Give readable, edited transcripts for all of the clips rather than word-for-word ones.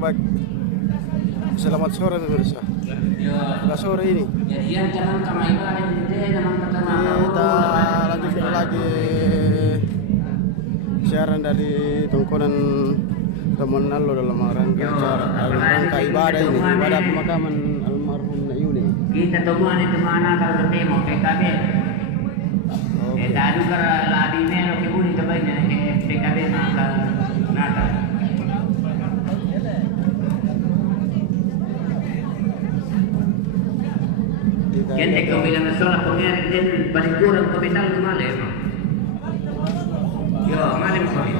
baik. Selamat sore pemirsa. Sudah sore ini. Kita lanjutkan lagi siaran dari tongkonan teman Nalo dalam rangka ibadah ini, ibadah pemakaman almarhum Nayuni. Kita temuan itu mana kalau ketemu PKB. Tadi kalau ladi melo kebuni cobain PKB maka nata. Gente kau bilang soal pengen dan balik kurang kapital ke malam. Yo, malam kami.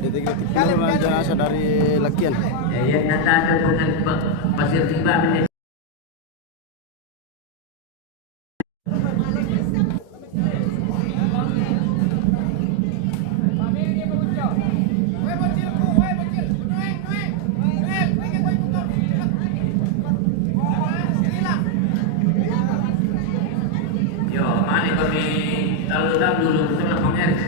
Detik-detik penurunan jenazah dari Lakian. Ya, nata ada dengan pasir tiba benda. Dulu setelah pengeris.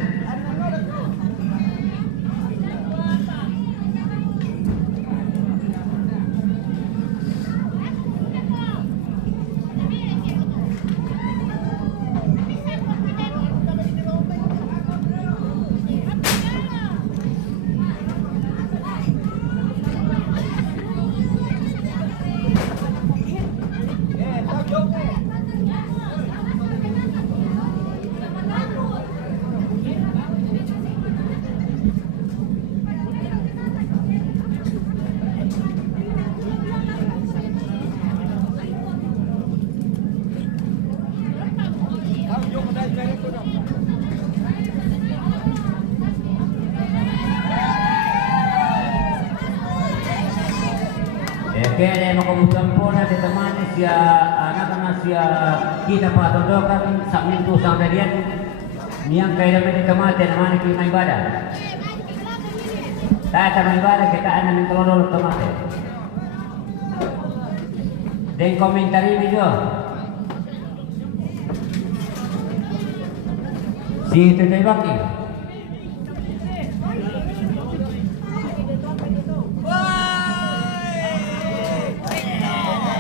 Kaya mga kamusampo na teman siya anak-anak siya kita patutukan sa minto sa kadian niyang kaya namin ikamate naman kita ibadah. Tayo tayo ibadah kita namin tulong tomate. Den komentari video. Si Tutoy Baki.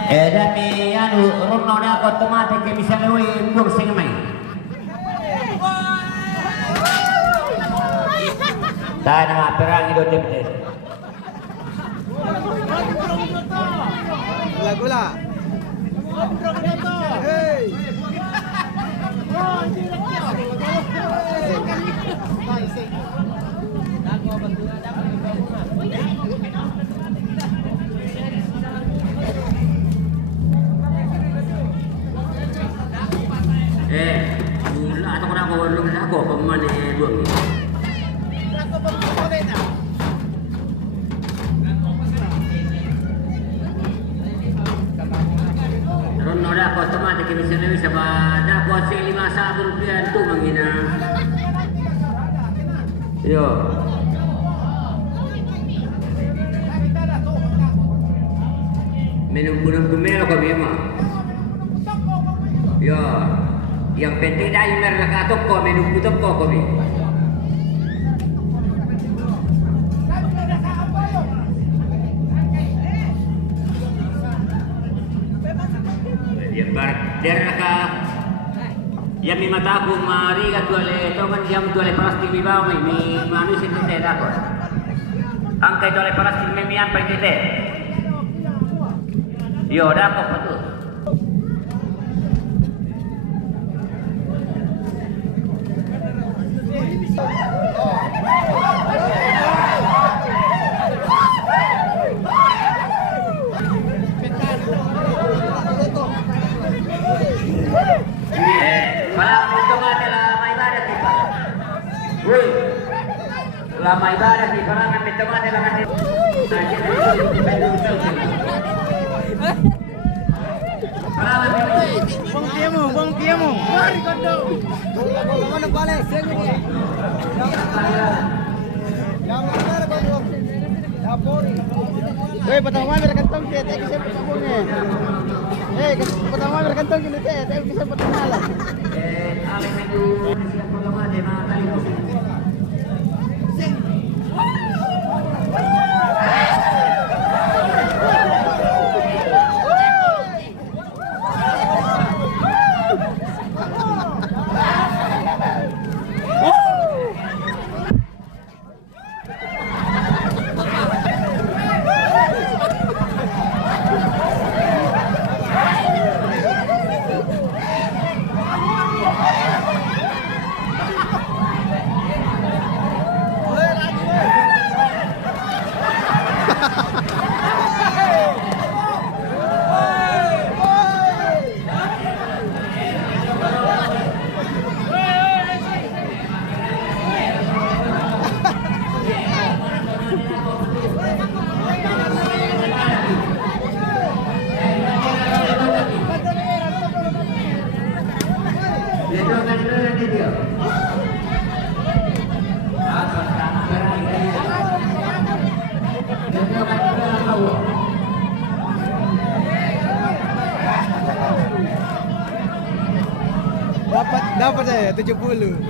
Dami anu rumno na ko tomate ke bisa lewi mbur sing mai. Tayo na perang ido tempe. Gula-gula. Hey. Gula atau kurang kau belum ada kau pemane dua ni. Ron ada kau teman di misalnya bisa pada kuasa 51 rupiah tu mangina. Yo. Minum kumelo kami mah. Yo. Yang penting dah imer nak toko minum toko kami. Yang bar der ka yang mi mata aku mari ka tuale toman yang tuale plastik mi bawa mi manusia tete dako. Angkai tuale plastik mi ampai tete. Yo dako patu. Lama ibadah di kalangan teman dengan Bang Tiamo. Mari kondo. Mana balik sini. Yang mana kondo? Dapuri. Hei, pertama berkantong kita kisah pertamanya. Hei, pertama berkantong kita kisah pertama lah. Ale itu siapa kemana? Berapa saya? 70.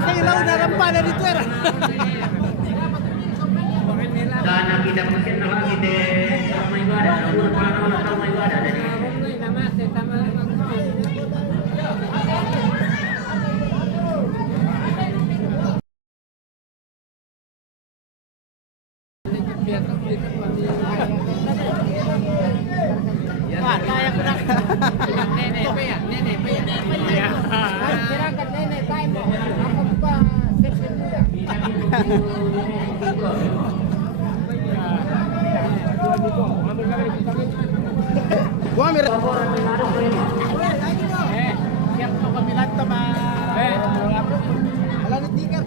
Saya udah rempah dari Twitter. Karena kita mungkin lagi di rumah ibadah, rumah ibadah dari Kayak kurang nenek apa ya? Nenek apa ya? Kirakan nenek time. Aku buka session juga. Gua ambil Siap mau pemilihan to ba? Ala ni tikar.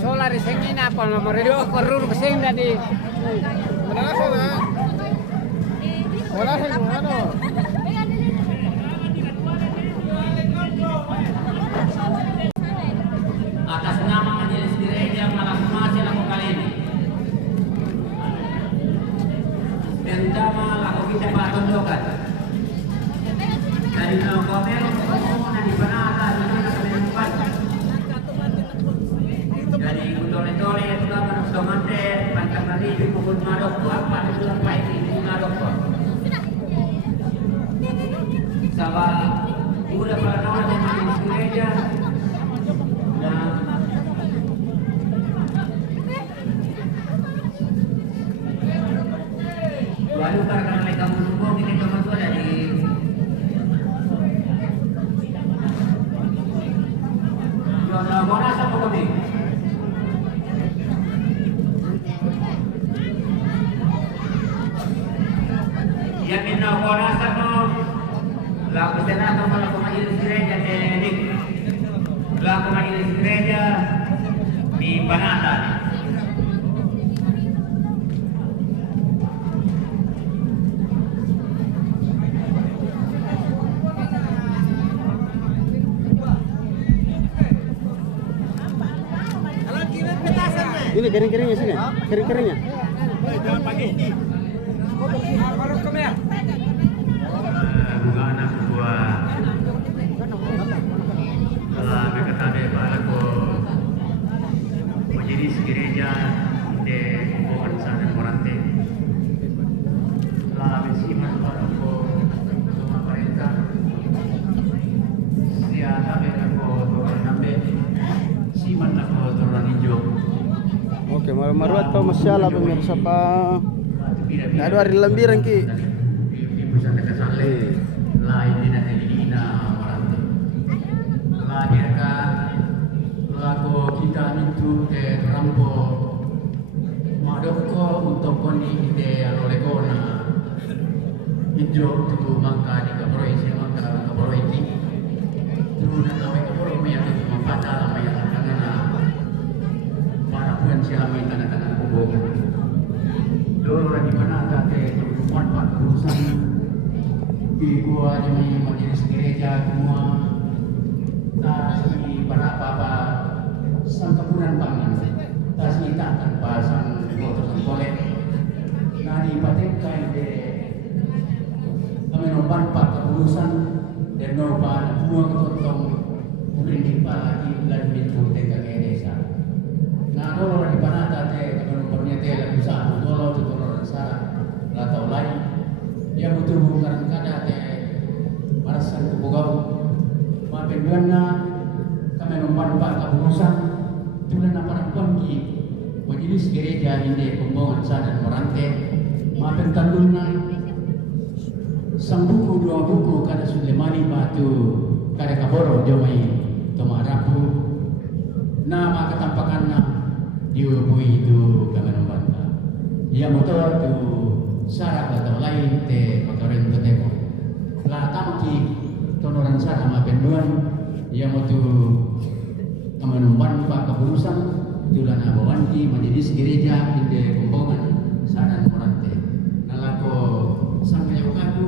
Solar sing ina pa mo redo ko rur sing dadi. Wala sa ano. atas nama Majelis Gereja Malasmasi laku kali ini. Pertama laku kita patundukan dari Nogomer Komuna di Banata di Kemenpan. Dari Gundole-dole itu kan Domante Pantang Nadi di Pukul Maroko apa itu sampai di Maroko. Sabah udah pada tahun yang Majelis Gereja dan lalu karena mereka menunggu ini cuma tuh ada di Yona Bona sama kami. Yang ini Bona sama laku senat sama laku Majelis Gereja Telenik, laku Majelis Gereja di Banata. ini kering-keringnya sini. Kering-keringnya. Bunga anak buah telah berkata palaku Majelis Gereja de Hubungan Sana Morante telah bersiman palaku pemerintah siapa berlaku turun nambe siman laku turun hijau. Oke, maruat pa masyala pemirsa pa. Ada hari lembiran ki. Ibusan dekat sale, lain di Nadina Morante. Lahir ka lagu kita itu ke rampo madoko untuk koni ide alolegona hijau itu mangka di kaboroi si mangka kaboroi ti terus namanya kaboroi yang itu mempada namanya karena para puan si kami tanah-tanah kubung dulu di mana kate pertemuan pak urusan di gua di Majelis Gereja semua tasmi para apa sang kebunan pangan tasmi takkan pasang motor sekolah nadi patekai de kami nompan pak keburusan dan nompan buang totong urin di pagi dan di putih ke desa. Nah kalau di mana tadi kami nompornya teh lagi satu kalau itu orang salah atau lain dia butuh bukan kada teh marasan kubugau maafin buana kami nompan pak keburusan tulen apa pagi Majelis Gereja ini pembangunan sana Morante maafin tanduna sang buku dua buku kada Sulemani batu kada kaboro jomai tomarapu nama ketampakanna diubui itu kami nombanta ia motor tu syarat atau lain te motorin tetemo lah tamaki tonoran sana maafin buan ia motu kami nombanta keburusan tulan abawanti Majelis Gereja inde pembangunan sana Morante nalako sampai waktu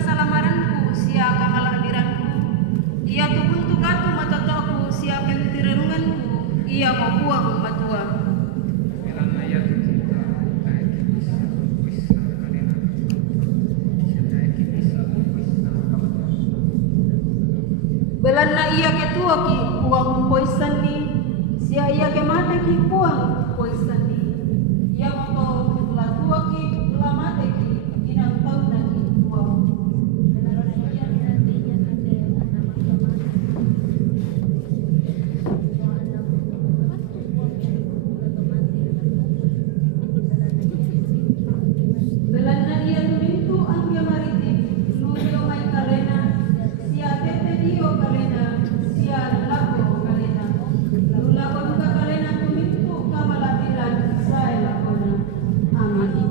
kasalamaranku, sia kamalahdiranku. Ia tubuntu katu matotoku, sia pentirunganku, ia mabuang matua. Belana ia ketua ki puang poisan ni, sia ia ke mate ki puang poisan ni. Ia moto latua ki lamate ki inang tahu naki puang. Belana ia tumintu anggia maritim, luyo mai kalena, sia tete dio kalena, sia lago kalena, lulago duka kalena tumintu kamalatiran saya lakona. Amin.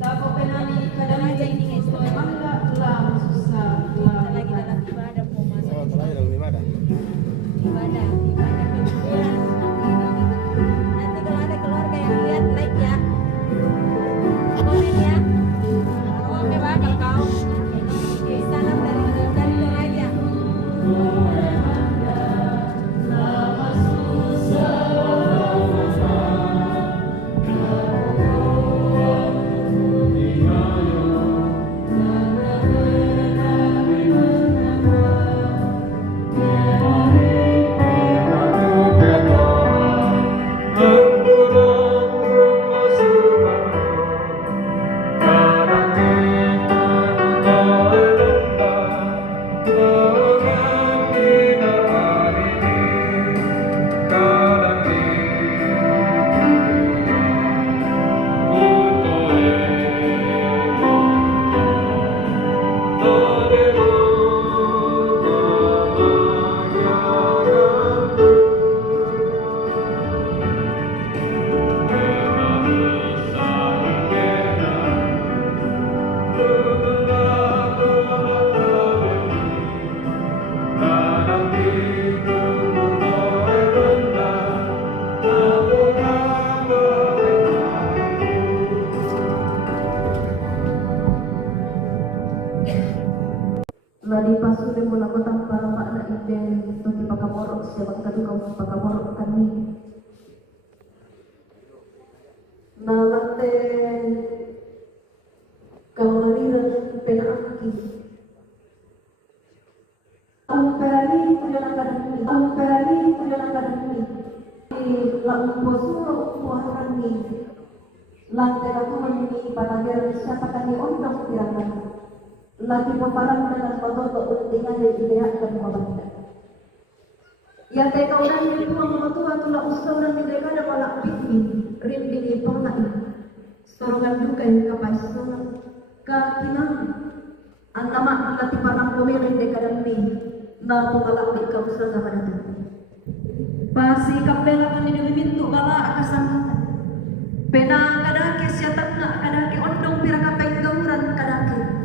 Tako penani kadang ini so mangga la susah la lagi dalam ibadah po mas. Oh, terakhir dalam ibadah. Ibadah kemudian nanti kalau ada keluarga yang lihat like ya, komen ya. Oke bakal kau. Salam dari Toraja. Ladi pasude mulakotan para makna ide toki pakamorok sebab kadu kau pakamorok kami. Nalate kamariran penaki. Amperani tujuan akademi. Lampusuro puarani. Lantai aku menini panager siapa kami ondok tirakan. Lagi peparang dengan patoto untingan dan ideak dan mabanda. Ya teka udah yang tuang matua tula ustauran di dekada malak pikmi rindingi pangai. Sorongan duka yang kapai songan kakinang. Anama lati parang pemirin dekada mi na pumalak di kausa zaman itu. Pasi kapela kan di pintu bala akasangkatan. Pena kadake siatak na kadake ondong piraka penggauran kadake.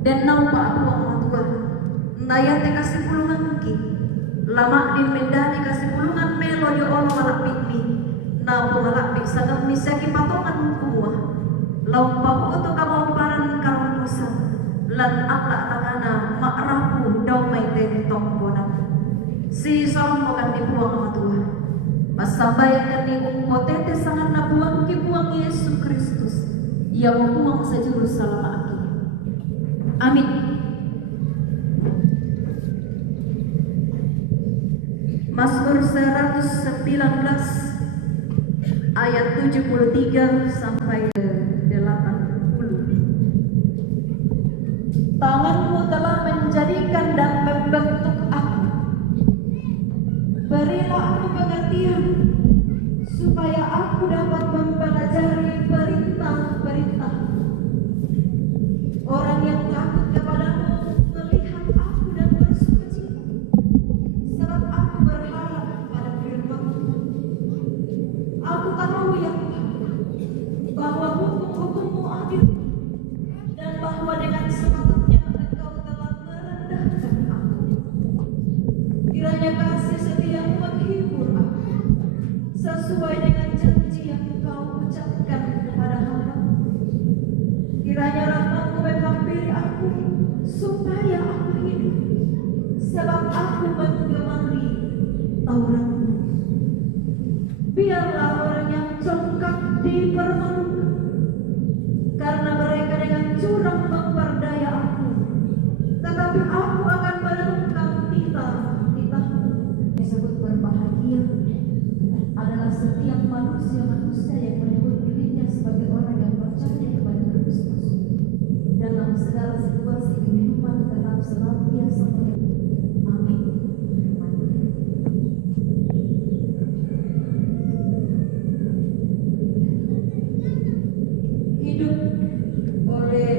Dan nampak aku matua naya te kasih pulungan ki lama di mendani kasih pulungan melo yo ono malak pikmi na malak pik sagam misaki patongan kuah laumpa uto kawamparan karusan lan akla tangana makrapu daw may te tongkona si sorong kan dibuang matua pasabayan kan ni umpotete sangat nabuang ki buang Yesus Kristus ia membuang sejurus selama aki. Amin. Mazmur 119 ayat 73 sampai 80. Tanganmu telah menjadikan dan membentuk aku. Berilah aku pengertian supaya aku dapat mempelajari perintah-perintah. Orang yang takut kepadamu melihat aku dan bersukacita, sebab aku berharap pada firman-Mu. Aku tahu ya Tuhan, bahwa hukum-hukum-Mu adil, dan bahwa dengan sepatutnya Engkau telah merendahkan aku. Kiranya kasih setiamu menghibur aku, sesuai dengan janji yang Engkau ucapkan kepada hamba. Kiranya rahmat-Mu menghampiri aku sebab aku menggemari Tauratmu. Biarlah orang yang congkak dipermalukan, karena mereka dengan curang memperdaya aku, tetapi aku akan menemukan titah-titahmu. Disebut berbahagia adalah setiap manusia yang menyebut dirinya sebagai orang yang percaya kepada Kristus dalam segala situasi kehidupan, tetap senantiasa menyebut amin. Hidup oleh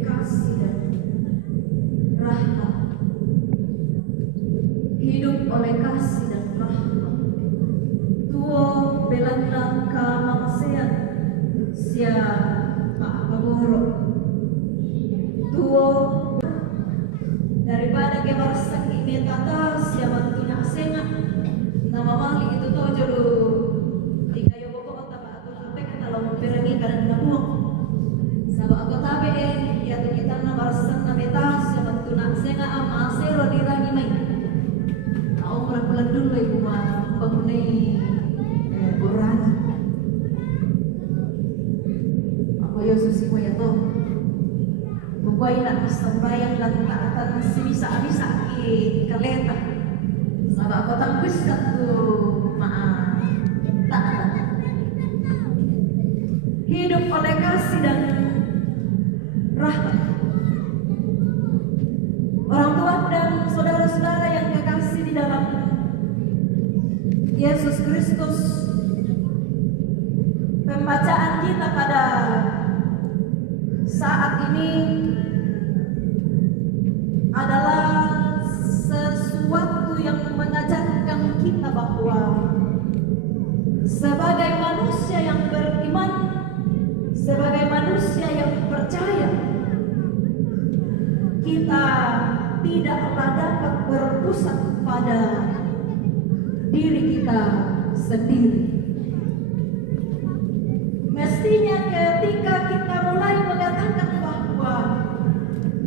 kasih dan rahmat. Hidup oleh kasih dan rahmat. Tuo belandang ka mamasean sia paakaboro. Tuo daripada kebarsak imetata sia mantuna senga nama mali itu to jodo ikayo boko taba atul ape kata lamun perangi kana nabuang sabab aku tabe ya kita na barsak na meta sia mantuna senga ama sero dirani mai au bulan dulu ibu mah bangunai orang ako yo susi ko yato bukway na sambayang lang taatan si bisa-bisa kaleta sabab ako tangkis ka to taatan hidup oleh kasih dan rahmat. Orang tua dan saudara-saudara yang kekasih di dalam Yesus Kristus, pembacaan kita pada saat ini adalah sesuatu yang mengajarkan kita bahwa sebagai manusia yang beriman, sebagai manusia yang percaya, kita tidaklah dapat berpusat pada diri kita sendiri. Mestinya ketika kita mulai mengatakan bahwa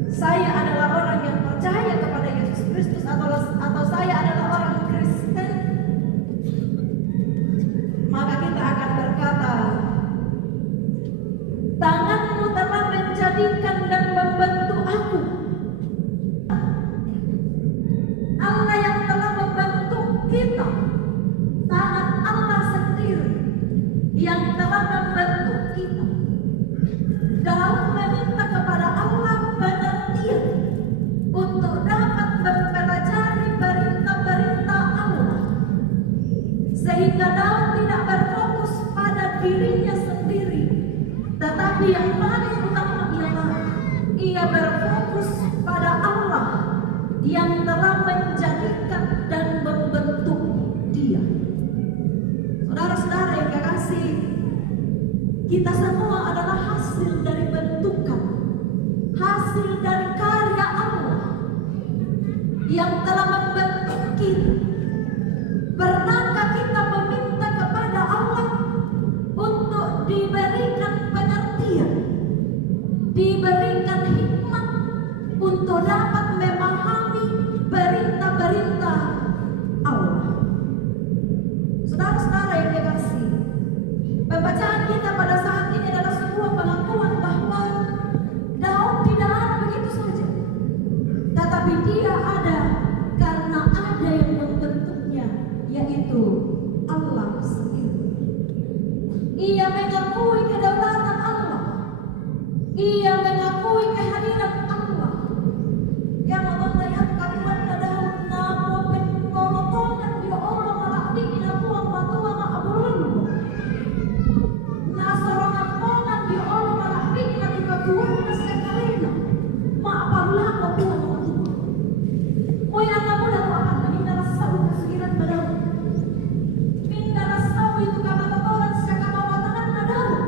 saya adalah orang yang percaya kepada Yesus Kristus atau saya adalah orang Kristen, maka kita akan berkata, tanganmu telah menjadikan dan membentuk aku. Allah yang telah membentuk kita, tangan Allah sendiri yang telah membentuk kita. Dalam meminta kepada Allah pengertian untuk dapat mempelajari perintah-perintah Allah, sehingga Daud tidak berfokus pada dirinya sendiri, tetapi yang paling utama ialah ia berfokus pada Allah yang telah menjadikan dan membentuk dia. Saudara-saudara yang kekasih, kita semua adalah hasil dari bentukan, hasil dari karya Allah yang telah membentuk kita. Pernahkah kita meminta kepada Allah untuk diberikan pengertian, diberikan hikmat untuk dapat memahami perintah-perintah Allah? Saudara-saudara yang dikasihi, pembacaan kita pada saat ini adalah sebuah pengakuan bahwa Daud tidak ada begitu saja, tetapi dia ada karena ada yang membentuknya, yaitu Allah sendiri. Ia mengakui kedaulatan Allah, ia mengakui kehadiran Allah yang memperlihatkan kalimat Daud na penolotongan dia Allah malakdi inabuang batuan na abululu na sorongan pongan dia Allah malakdi inatikabuan na sekalina maapagula ko buwan ng iba. Mo'y nangamulan mo akan na minarasaw kasigiran na Daud. Minarasaw ito kamatatoran sa kamawatangan na Daud.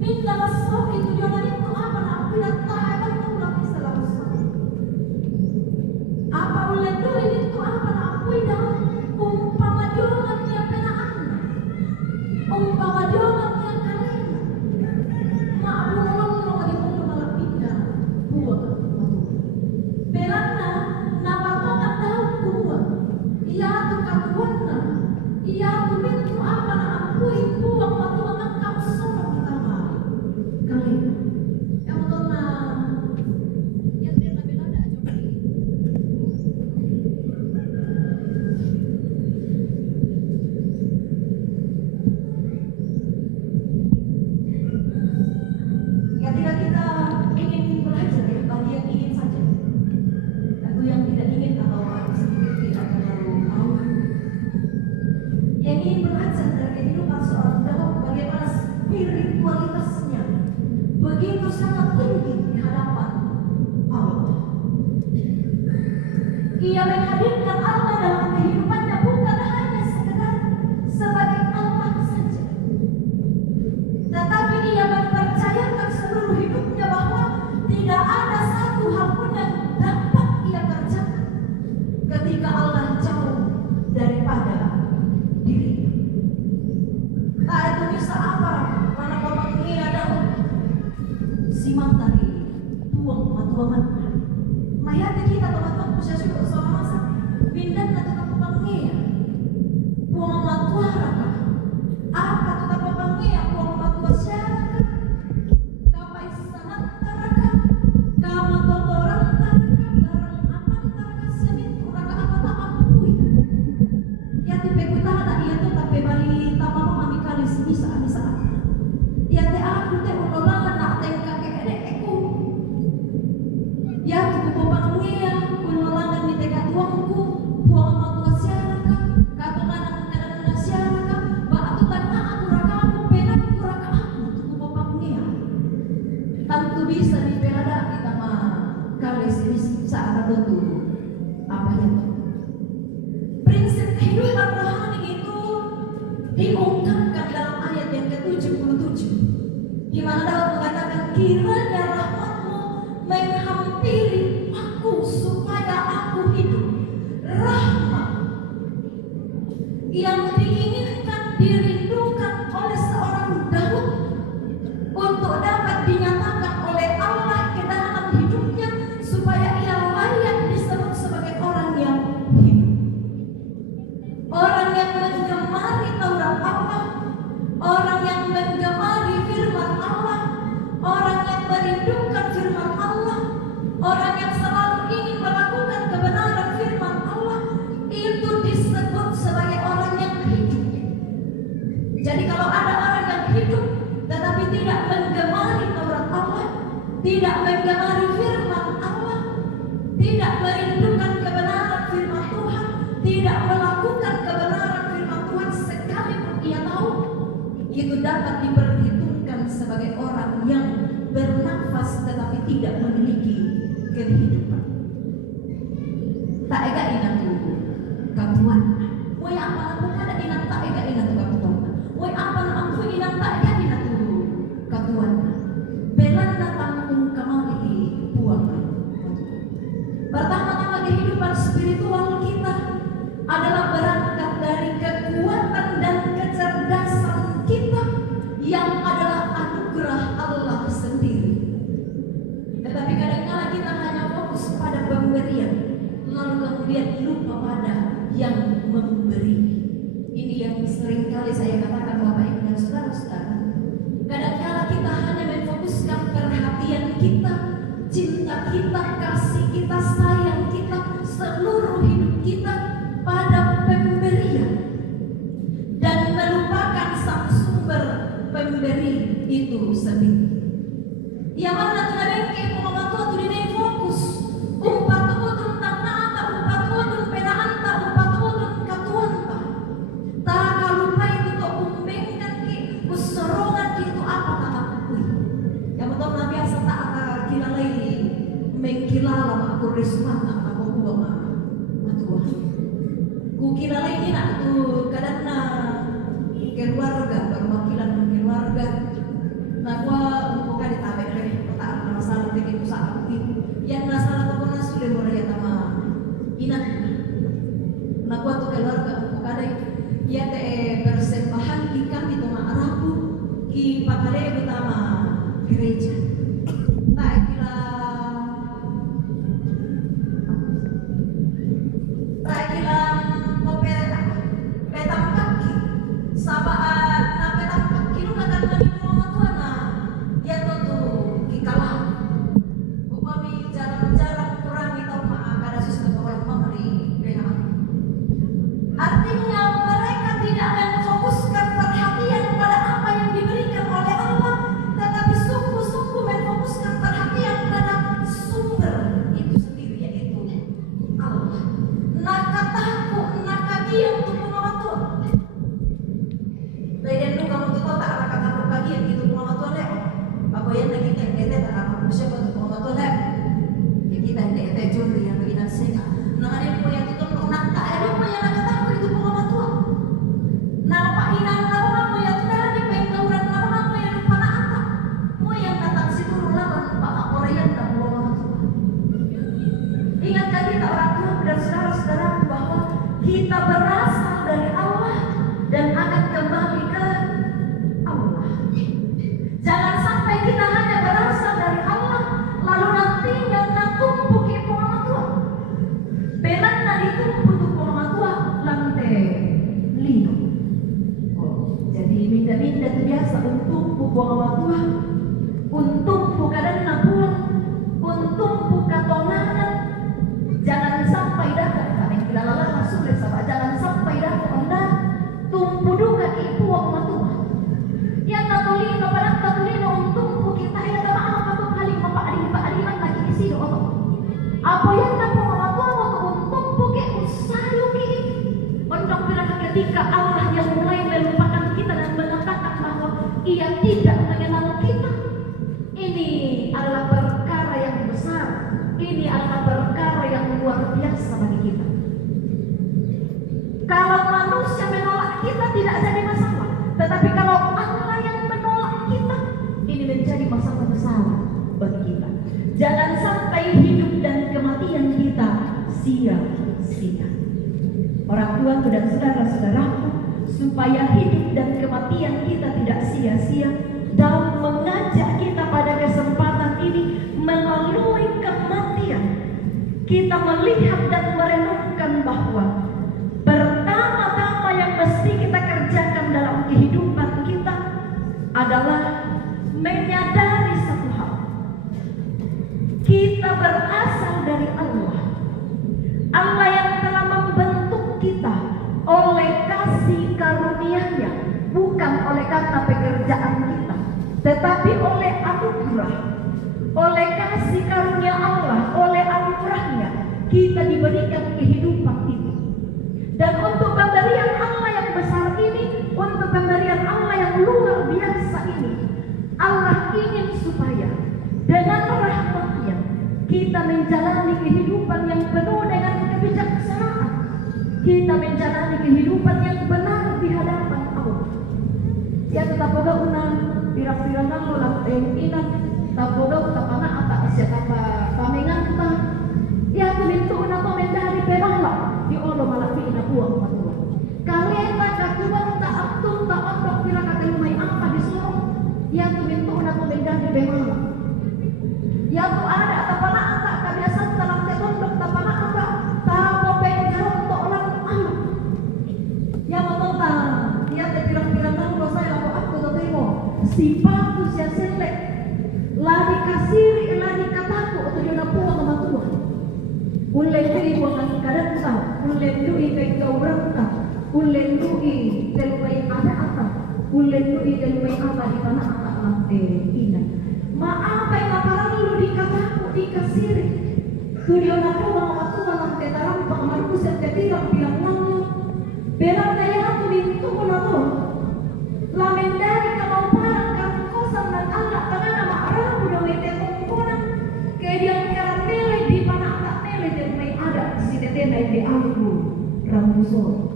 Minarasaw ito yun na ito ama na pinagtahan ng tulak sa labasan. Ketika kita ingin belajar ya, bagi yang ingin saja, atau yang tidak ingin atau sedikit tidak terlalu mau, yang ingin belajar dari kehidupan seorang Daud, bagaimana spiritualitasnya begitu sangat tinggi di hadapan Allah. Ia menghadirkan Allah dalam kehidupannya bukan hanya sekedar sebagai Allah saja, tetapi ia mempercayakan seluruh hidupnya bahwa tidak ada satu hal pun yang dapat ia kerjakan ketika Allah jauh daripada dirinya. Tak itu bisa apa mana bapak ini ada simak tadi tuang matuangan. Mayat kita teman-teman bisa sudah sama-sama pindah na tetap pangia. Buang matuara ka. Apa tetap pangia buang matua siapa? Kapay sanat taraka. Kama totoran taraka. Barang aman taraka siapin turaka apa tak apui. Ya tipe kutada iya tu tapi bali tamama mami kalis bisa. Ya te aku te unolangan nak tengka kekedeku. Ya tubuh pangia unolangan ni teka tuangku buang matua siapa katonan kadang siapa ba atu tanah aku raka aku penak aku raka aku tubuh pangia tentu bisa dipelada kita mah kalis saat itu apa ya tuh prinsip kehidupan rohani itu diungkapkan dalam ayat yang ke-77 di mana Daud mengatakan kiranya rahmatmu menghampiri aku supaya aku hidup. Rahmat yang diinginkan dirindukan oleh seorang Daud untuk dapat dinyatakan oleh Allah ke dalam hidupnya supaya ia layak disebut sebagai orang yang hidup, orang yang menggemari Taurat Allah, orang yang menggemari firman Allah, orang yang merindukan firman Allah, orang yang selalu ingin melakukan kebenaran firman Allah, itu disebut sebagai orang yang hidup. Jadi kalau ada orang yang hidup tetapi tidak menggemari Taurat Allah, tidak menggemari firman Allah, tidak merindukan kebenaran firman Tuhan, tidak melakukan kebenaran firman Tuhan sekalipun ia tahu, itu dapat diperhitungkan sebagai orang yang bernafas tetapi tidak memiliki kehidupan. Tak ega ingat tu katuan. Woi apa aku kada ingat tak ega ingat tu katuan. Woi apa aku ingat tak ega ingat tu katuan. Belan datang kemari buang. Pertama-tama kehidupan spiritual kita adalah berangkat dari kekuatan dan kecerdasan kita yang adalah anugerah Allah sendiri. Tetapi kadang-kadang kita hanya fokus pada pemberian, lalu kemudian lupa pada yang memberi. Ini yang seringkali saya katakan Bapak Ibu dan saudara-saudara. Kadang-kadang kita hanya memfokuskan perhatian kita, cinta kita, kasih kita, sayang kita, seluruh hidup kita pada pemberian dan melupakan sang sumber pemberi itu sendiri. Yang mana tidak bengke pengomatu tu dinai fokus umpat utun tanah tak umpat utun penaan tak umpat utun katuan tak kalupa itu to umbengkan ki usorongan ki itu apa tak akui. Yang betul na biasa tak kilalai mengkilala aku risman aku buang matua. Ku kilalai ini nak tu kadang na keluarga perwakilan keluarga. Nah gua bukan ditabek deh, tak masalah begitu saat ini. Yang masalah tu pun sudah mulai sama inat. Nah gua tu keluarga bukan deh. Ya teh persembahan di kami tu Rabu ki pakare utama gereja. Tak kira kopera petang kaki sama na petang kaki lu nak kata ya tentu kikalah upami jarang-jarang kurangi tau kada susah orang memberi benar. Artinya mereka tidak memfokuskan perhatian pada apa yang diberikan oleh Allah, tetapi sungguh-sungguh ini adalah perkara yang luar biasa bagi kita. Kalau manusia menolak kita tidak jadi masalah, tetapi kalau Allah yang menolak kita, ini menjadi masalah besar bagi kita. Jangan sampai hidup dan kematian kita sia-sia. Orang tua dan saudara-saudaraku, supaya hidup dan kematian kita tidak sia-sia, dalam mengajak kita pada kesempatan ini melalui kematian, kita melihat dan merenungkan bahwa pertama-tama yang mesti kita kerjakan dalam kehidupan kita adalah menyadari satu hal. Kita berasal dari Allah. Allah yang telah membentuk kita oleh kasih karunia-Nya, bukan oleh karena pekerjaan kita, tetapi oleh anugerah. Oleh kasih karunia Allah, oleh anugerah-Nya, kita diberikan kehidupan ini. Dan untuk pemberian Allah yang besar ini, untuk pemberian Allah yang luar biasa ini, Allah ingin supaya dengan rahmat-Nya kita menjalani kehidupan yang penuh dengan kebijaksanaan. Kita menjalani kehidupan yang benar di hadapan Allah. Ya tetap boga unang pirang-pirangan lo lang inang taboga utapana ata asya tapa pamenganta. Ya kuminto na to mendari perala di olo malapi ina buang matua. Kaleta kakuan ta aktun ta ondok pirang kakalumay apa di sorong. Ya kuminto na to mendari perala. Ya tu ada tapana ata kabiasan dalam tekondok tapana ata tapo pengaron to orang anak. Ya matonta ya te pirang-pirangan lo saya lapo aku to temo. Sipatu sia selek lari kasiri lari kataku atau dia nak puang sama Tuhan. Ulen dui buangan kadang ulen dui kau berangkat, ulen dui telumai ada apa, ulen dui telumai apa di mana anak lantai ini. Maaf yang laparan lu di kataku di kasiri. Tu dia nak puang sama Tuhan lantai taram pangmaru setiap bilang lalu. Belang daya tu bintu nato. Lamen dari kalau parang kamu kosan dan anak tangan nama arah udah wete tongkonan kayak dia ngeran mele di mana anak mele dan may ada si tete naik di algu rambusor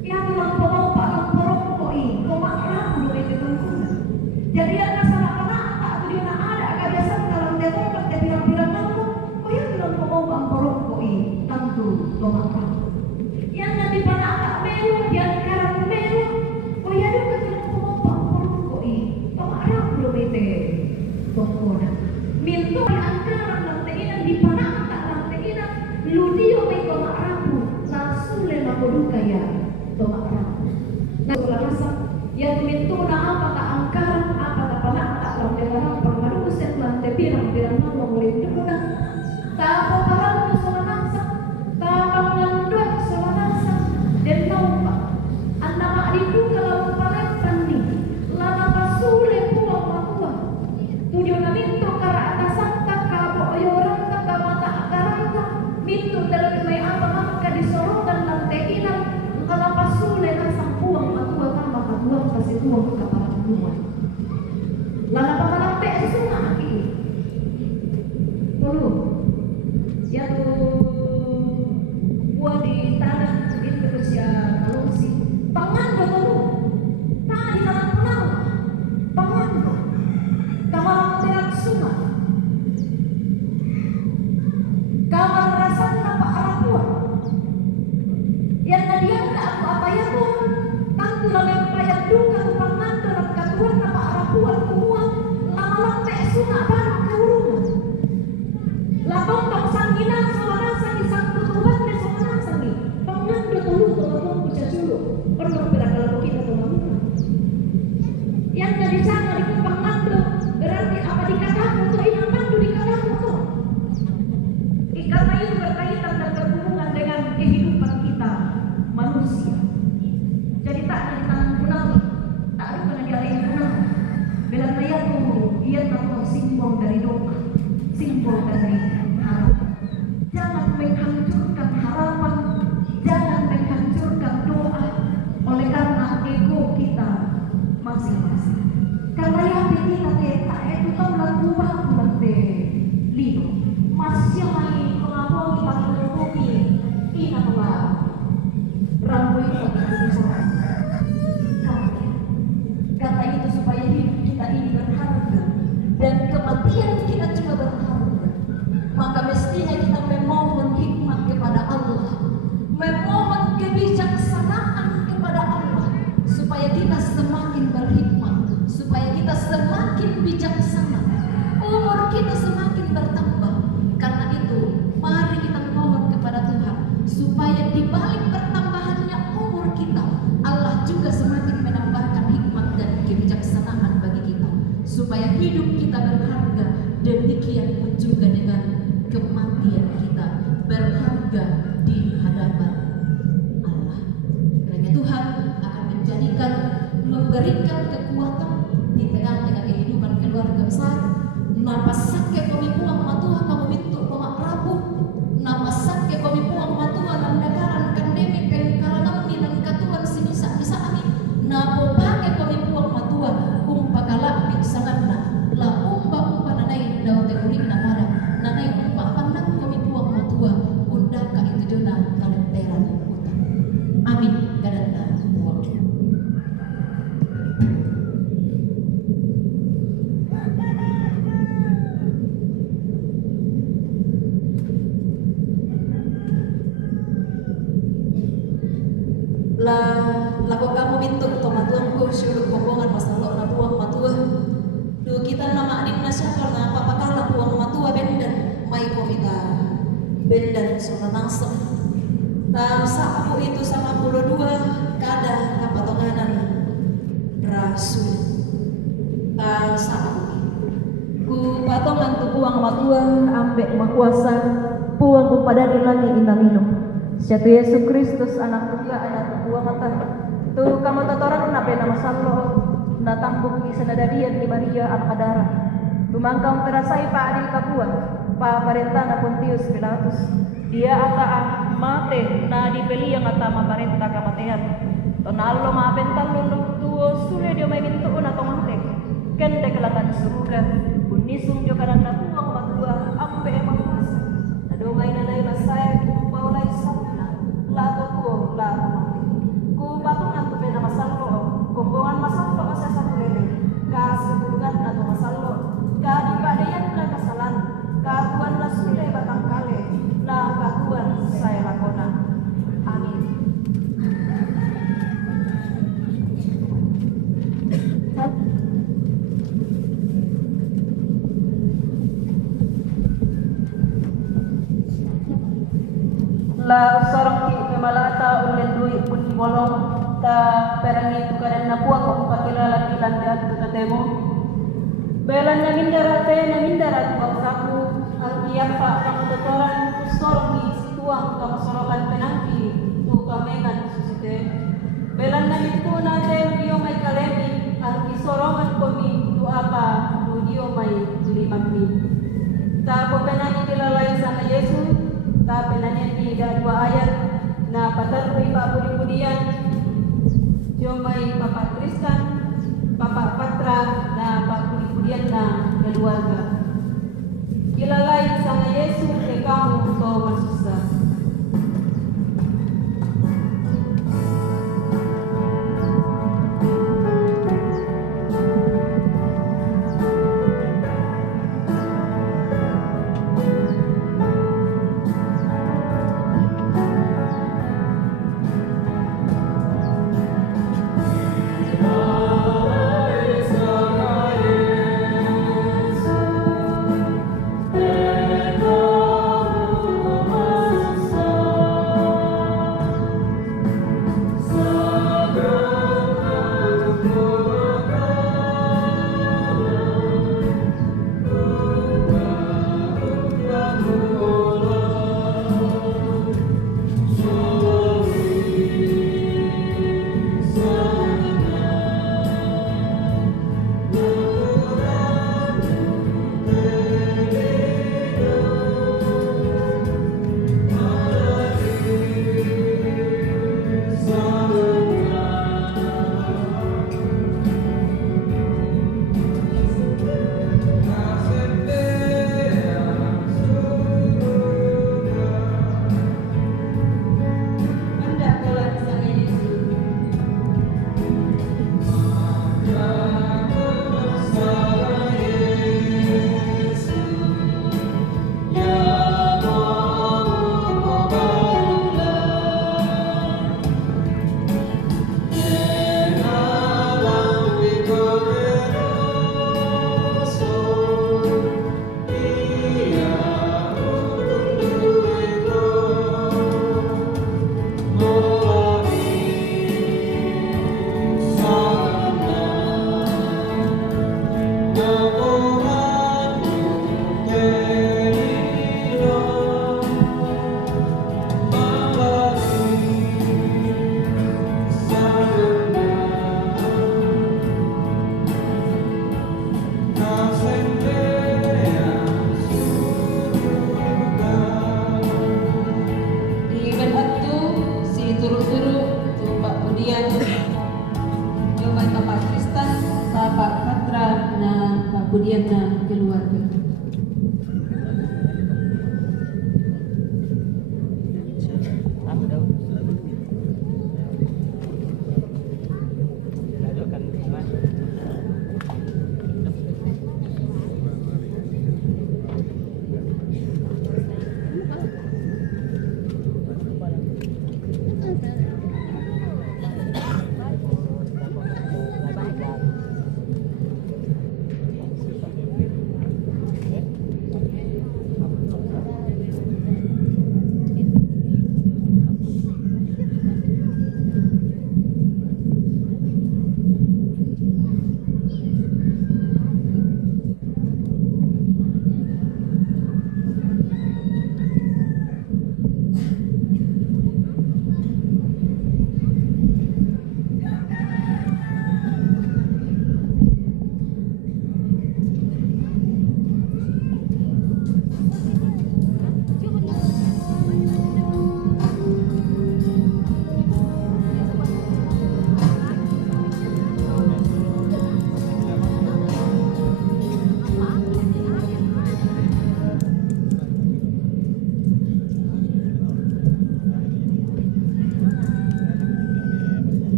yang tulang pompa lamporongkoi koma arah udah wete tongkonan jadi yang nasara anak atau dia nak ada kebiasaan dalam tetongkot dia bilang-bilang kamu kok yang tulang pompa lamporongkoi tentu koma arah yang nanti pada anak mele dia ngeran mele oh ya dia minto di angkaran lantainan di panang tak lantainan ludio may kumarapu nasule makuduka ya kumarapu nagulalasak yan minto na apa ta angkaran apa ta panang tak lantainan pangmaruset lantai pirang-pirang nawang linduna tapo parang sumanasa tapang nandun sumanasa dan naupa ang namaaridu kalau palet tani lana pasule puang matua tudio na minto kara atasan tak kabo oyoran tak kamata akaranta minto talaga may apa ka disorotan lantai inang ngala pasule na sang puang matua tama katuang kasi tuang kaparanduan lana pamalampe sunga aki tulu yatu buah di tanah itu berusia kalungsi pangan tulu tanah di tanah punau pangan kamar terak sunga kamar rasan apa arapuan yang nadia ka aku apa ya tuh tantu lamang payat duka pangan terak katuan apa arapuan semua lama-lama sunga baru keurungan kematian kita juga berharga. Maka mestinya kita memohon hikmat kepada Allah, memohon kebijaksanaan kepada Allah, supaya kita semakin berhikmat, supaya kita semakin bijaksana, umur kita semakin bertambah. Karena itu, mari kita memohon kepada Tuhan supaya di balik bertambahannya umur kita, Allah juga semakin menambahkan hikmat dan kebijaksanaan bagi kita, supaya hidup kita berharga. Demikian pun juga dengan kematian kita berharga di hadapan Allah. Kiranya Tuhan akan menjadikan, memberikan kekuatan di tengah-tengah kehidupan keluarga besar. Napasake kami puang matua kamu mintu pamak rabu, napasake kami puang matua nandakaran kandemi pengkalanami dan katuan sinisa ami, napopake kami puang matua umpakalak biksanganna la umba nanai daw tegulik na pada nanai umpa pandang kami puang matua undaka itu jona kalenteran utang. Amin kadanda puang. Lagu kamu bintuk to matuanku syuruk kombongan masalok na puang matua. Du kita nama adik nasyakar na papakala puang matua bendan mai komita bendan sona nangsem. Sa aku itu sama 22 kada kapatonganan rasul. Sa aku ku patongan tu puang matua ambek makuasa puang upadani lagi indah minum. Siatu Yesus Kristus anak tunggal anak buah mata tu kamu tatoran nape nama sallo na tambuk di senadadian di Maria Al-Qadara tumangkang perasai pa adil kapua pa parenta na Pontius Pilatus dia ata mate na dipeli yang ata maparenta kamatehan tonalo mabental lulu tuo sule dia may mintu na tomate ken dekelatan surga unisung jo karanda puang matua ambe emang kuasa adomay na nay masaya kumpaulay sabna lato tuo lato ku patungan tu pena masallo kumbongan masallo asa satu lele ka sebulungan atau masallo ka dipadayan na kasalan ka tuan na sule batang kale na katuan saya lakona. Amin. La sorong ki kemalata ulen dui pun bolong ta perangi tukaran na puak ko pakilala kilan dia tu tatemo belan na mindara te na mindara tu saku ang kiapa kamu totoran sorong ki situang kamu sorokan penangki tu kamengan susite belan na mitu na te dio may kalemi ang kisorongan komi tu apa tu dio may tulimagmi ta po penani kilalay sa Yesus ta penanya tidak dua ayat na patarui pa pudi-pudian jomai Papa Tristan Papa Patra na pa pudi-pudian na keluarga kilalay sa Yesus ke kamu to masusah.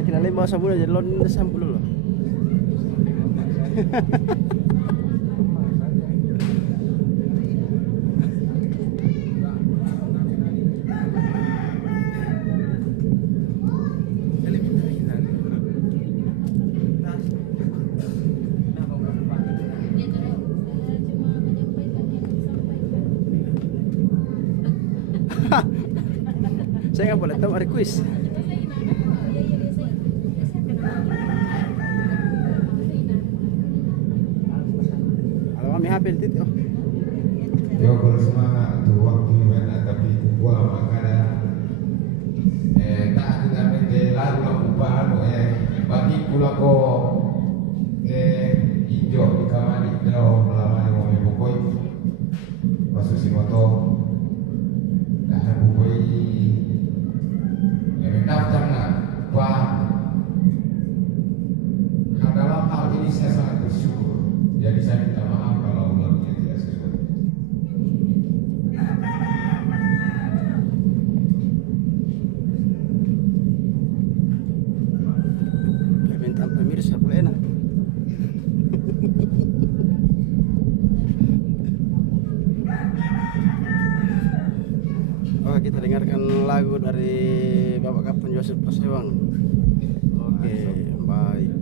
Kinalay bawa sabun aja, lon sampul loh. Saya nggak boleh tahu ada kuis. Kalau kami hampir itu. Yo bersemangat tu waktu ni mana tapi gua makana tak ada mente lalu lah upah bagi pula ko hijau di kamar di dalam melamani mau pokoi masuk si motor dah pokoi daftar nak wah dalam hal ini saya sangat bersyukur jadi saya minta maaf kita dengarkan lagu dari Bapak Kapten Joseph Pasewang. Oke, baik.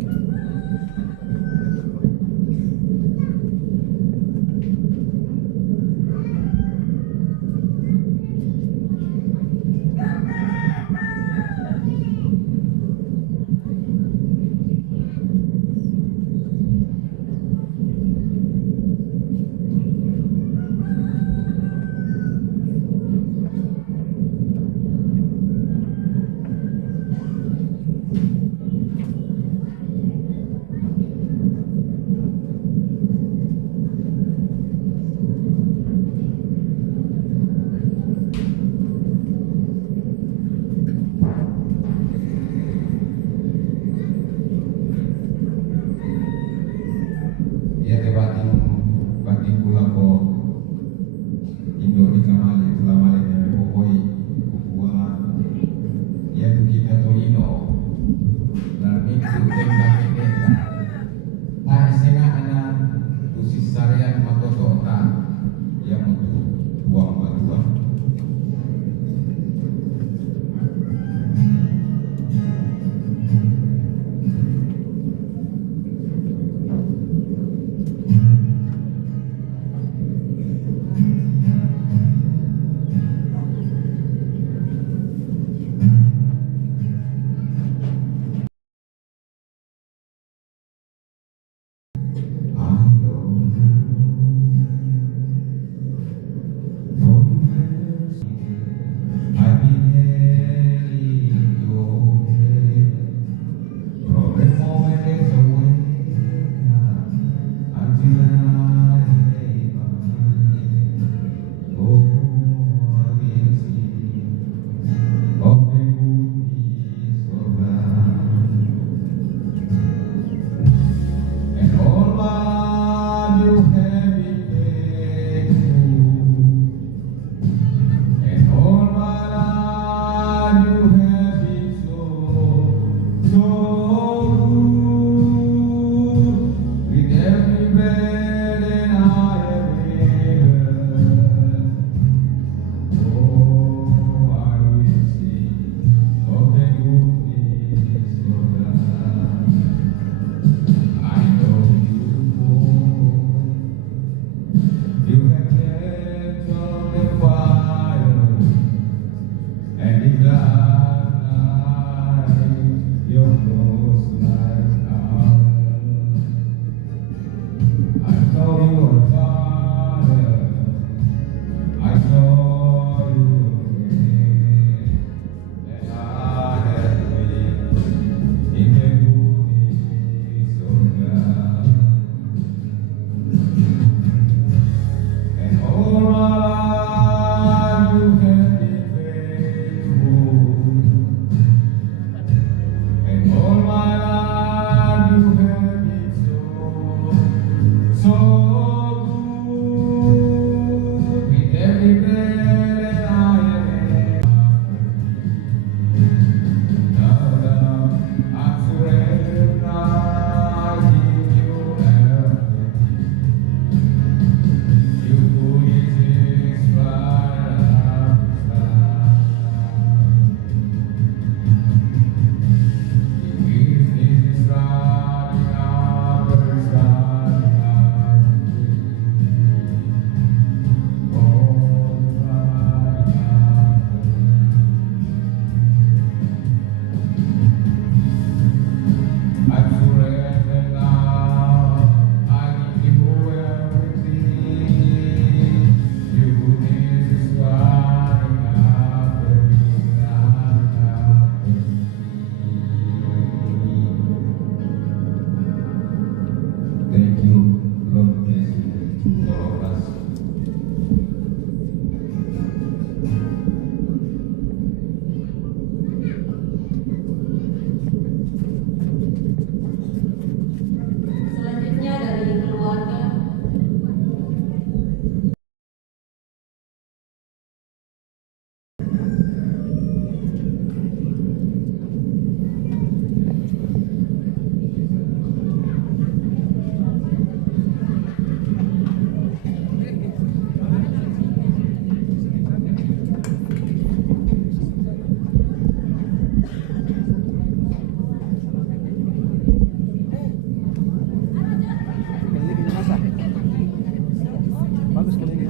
Bagus kalau ini.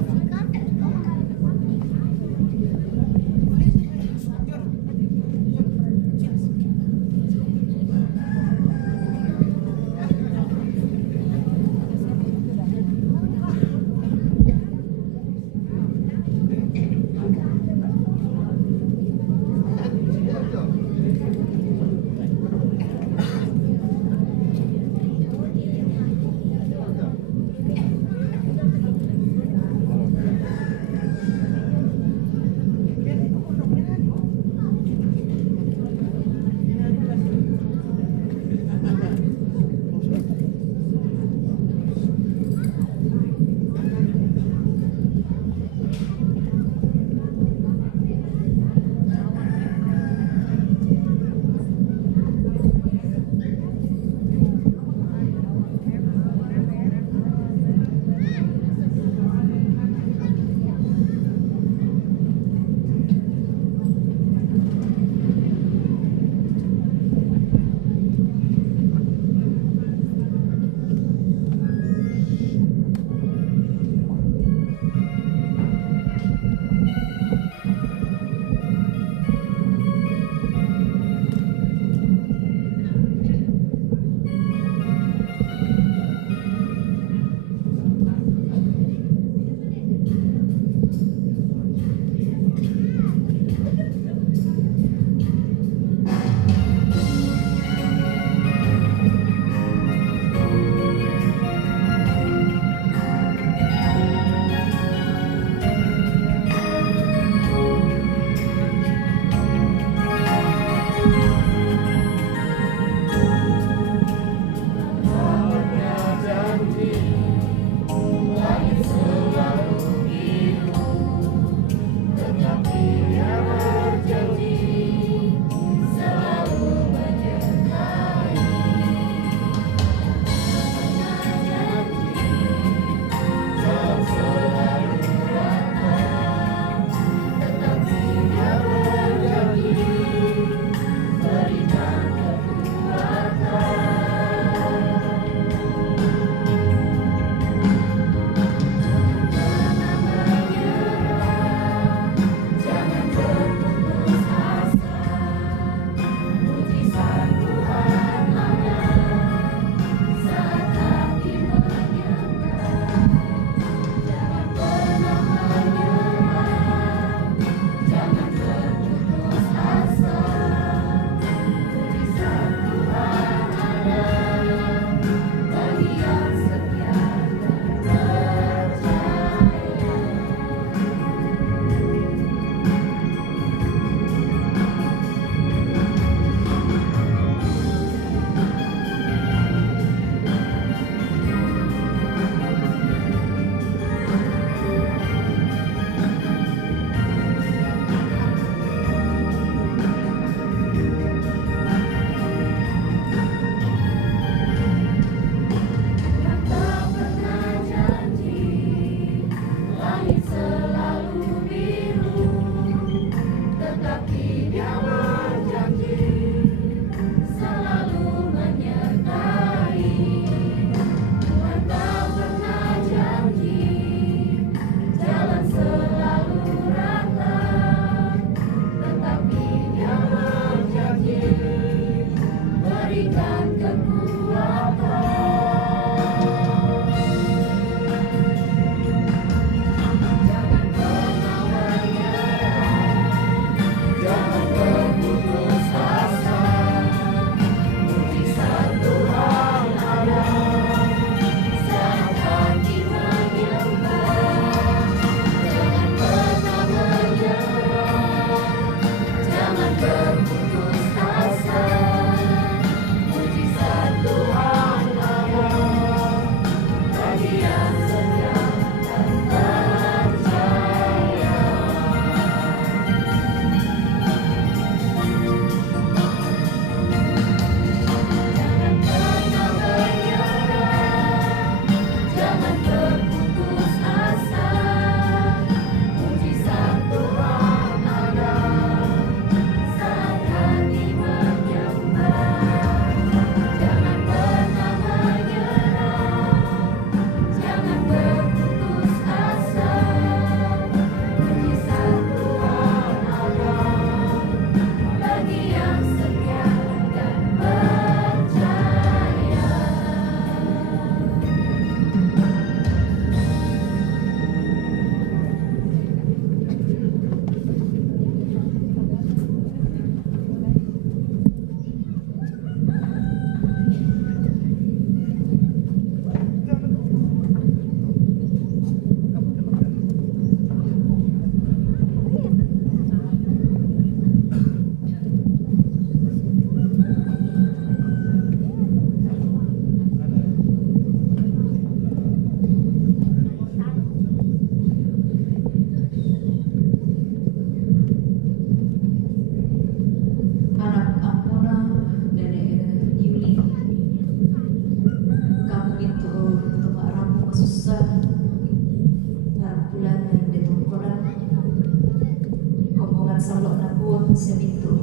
salok na buang sa minto.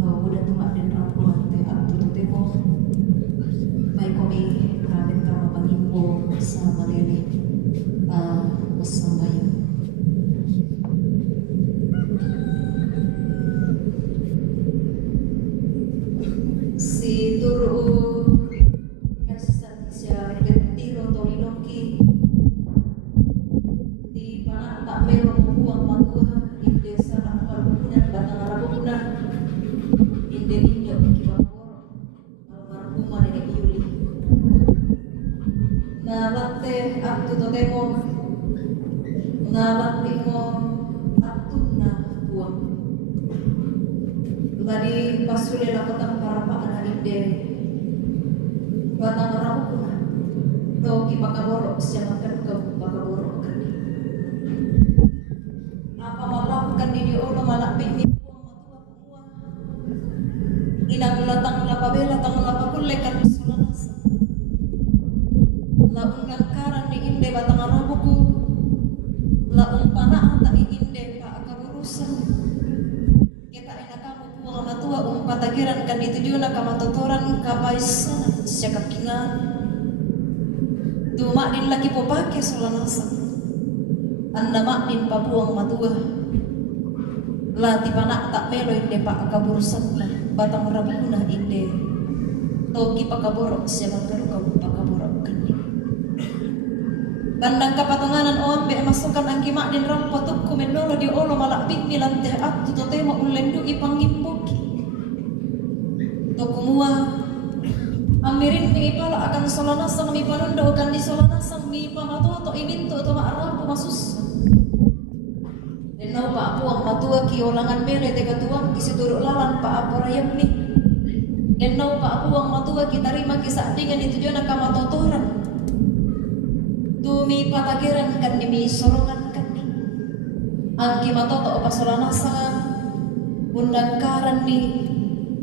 Udah tumak din rampuan te at tututemo. May kami ramen ka mapangimbo sa malili. Masambayan. Si Turu Kasat siya Gentiro Tolinoki di mana tak merong buang matua di desa Rakunan Batang Rakunan Inde Ninyo Kibakor almarhumah Nenek Yuli nalate aktu totemo nalate mo aktu na buang ladi pasule lakotang parapaan Inde Batang Rakunan to kipakaborok siya magkadukang pakaborok kani apa melakukan diri Allah malapit ni buang matua semua inang latang lapabela tang lapakulekan sulanas laung langkaran ni Inde Batang Rabuku laung panaan tak Inde ka akaburusan kita enak kamu buang matua patagiran kan dituju na kamatotoran kapaisan siya kakingan Duma din lagi po pake sulanasan Anda din pabuang matua Lati panak tak melo inde pa akaburusan na Batang Rabuku na inde Togi pakaborok siya magkarukaw pakaborok kanya Bandang kapatunganan o ambe masukan ang kima din rampatuk kumenolo di olo malakbit nilante at tutotema ulendu ipangimboki Tokumua Amirin ni ipala akan solanasang mi panundo kan di solanasang mi pamatua to iminto to maarapo masus. Denau pa apu ang matua ki olangan mere te katuang ki situru lalan pa aporayam ni. Denau pa apu ang matua ki tarima ki saadingan ditujuan na kamatotoran. Tumi patagiran kan ni mi sorongan kan ni. Ang ki matoto pa solanasang undangkaran ni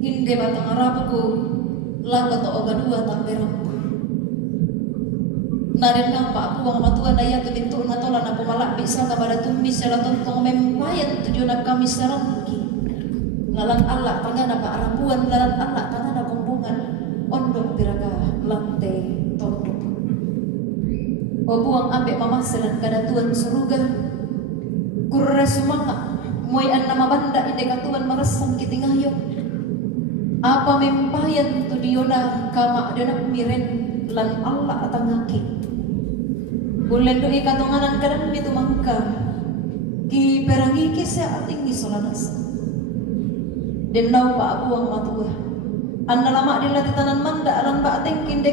Inde Batang Rabuku laga to oga dua tamberampu narin nampak puang matuan daya tu bintu na tola na pumalak bisa kepada tumi sela tontong mempayan tujuan kami serangki lalang Allah tangan apa arapuan lalang Allah tangan apa kumbungan ondok tiraga lantai tondok o buang ambek mamaselan kada tuan suruga kurre semangat moy an nama banda ide katuan maresam kitingayo apa mempayan tu diona kama dana miren lan Allah atangaki bulen doi katonganan kadang itu mangka ki perangi ki sa ating ni solanas den nau pa abuang matua anna lama din lati tanan manda alan ba ating kinde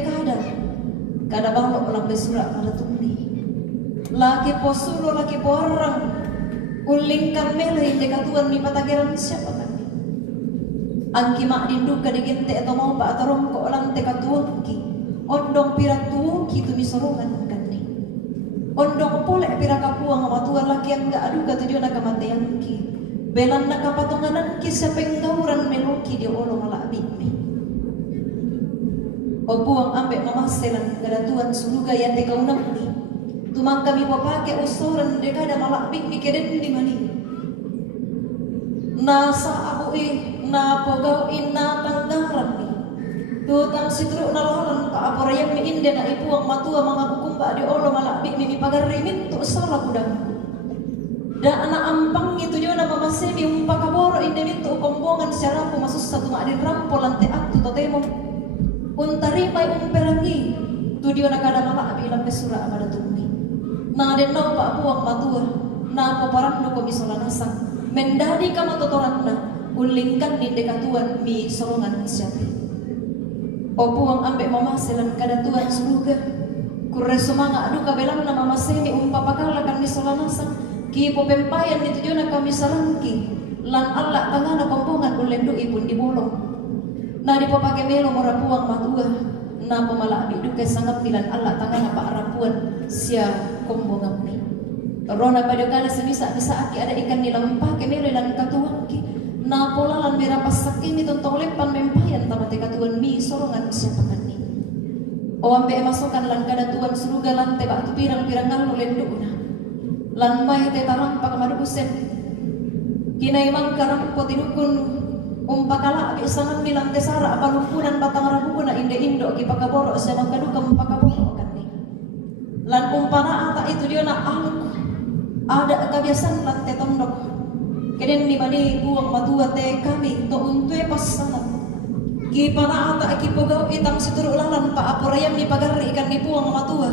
kada balok lang besura kada tumi laki posulo laki porang ulingkan mele inde katuan ni patagiran siapa ang kima dindu kadigente atau mau pa atarom ko lang te katuki ondong piratuki tu misorongan kanni ondong pole pirakapuang matuan laki ang gaadu katujuan na kamatayan ki belan na kapatunganan ki sa penggauran meloki di olo malabit mi o buang ambek mamaselan kadatuan suluga yan te kaunang ni tumang kami papake usuran dekada malabit mi keden di mani nasa abui na pogaw na tanggaran ni tutang sitru na lalan pa aporayam mi inde na ipuang matua mga kukumba di olo malakbik mi pagarimin to sala kudang da ana ampang itu jo na mamasemi umpakaboro inde minto kombongan syarapo masus sa tumadin rampo lante aktu totemo untarimay umperangi tu dio na kada malakbi lang pesura amada tumi na den no pa apuang matua na paparan no komisolanasang mendadi kamatotoran na ulingkan ni dekatuan mi sorongan siapi opuang ambek mamaselan kadatuan suruga kurre sumanga adu kabelang na mamasemi umpapakalakan mi solanasang ki popempayan ni tujuan kami sarangki lan Allah tangana kompongan ulendu ipun dibolong na dipopake melo morapuang matua na pamalabi duke sangat bilan Allah tangana pa arapuan sia kombongan ni rona pada kala semisa bisa aki ada ikan nilang pake melo lan katuang ki na polalan mirapas sakini tontong lepan mempayan tamate katuan mi sorongan siapa kani o ambe masukan lan kada tuan suruga lan te batu pirang-pirang ngalu lenduna lan mai te tarang pak madukusen Kinay mangkarang po tinukun umpakala isangan bilang tesara palumpunan batang rabu na indo ki pakaboro sa magkadukang pakaboro kani. Lan umpana ata itu dia na aluk ada kebiasaan lan tetondok. Keden ni bani buang matua te kami to untue pasangan. Ki pana ata ki pogau itang situru lalan pa aporayam ni pagari ikan ni buang matua.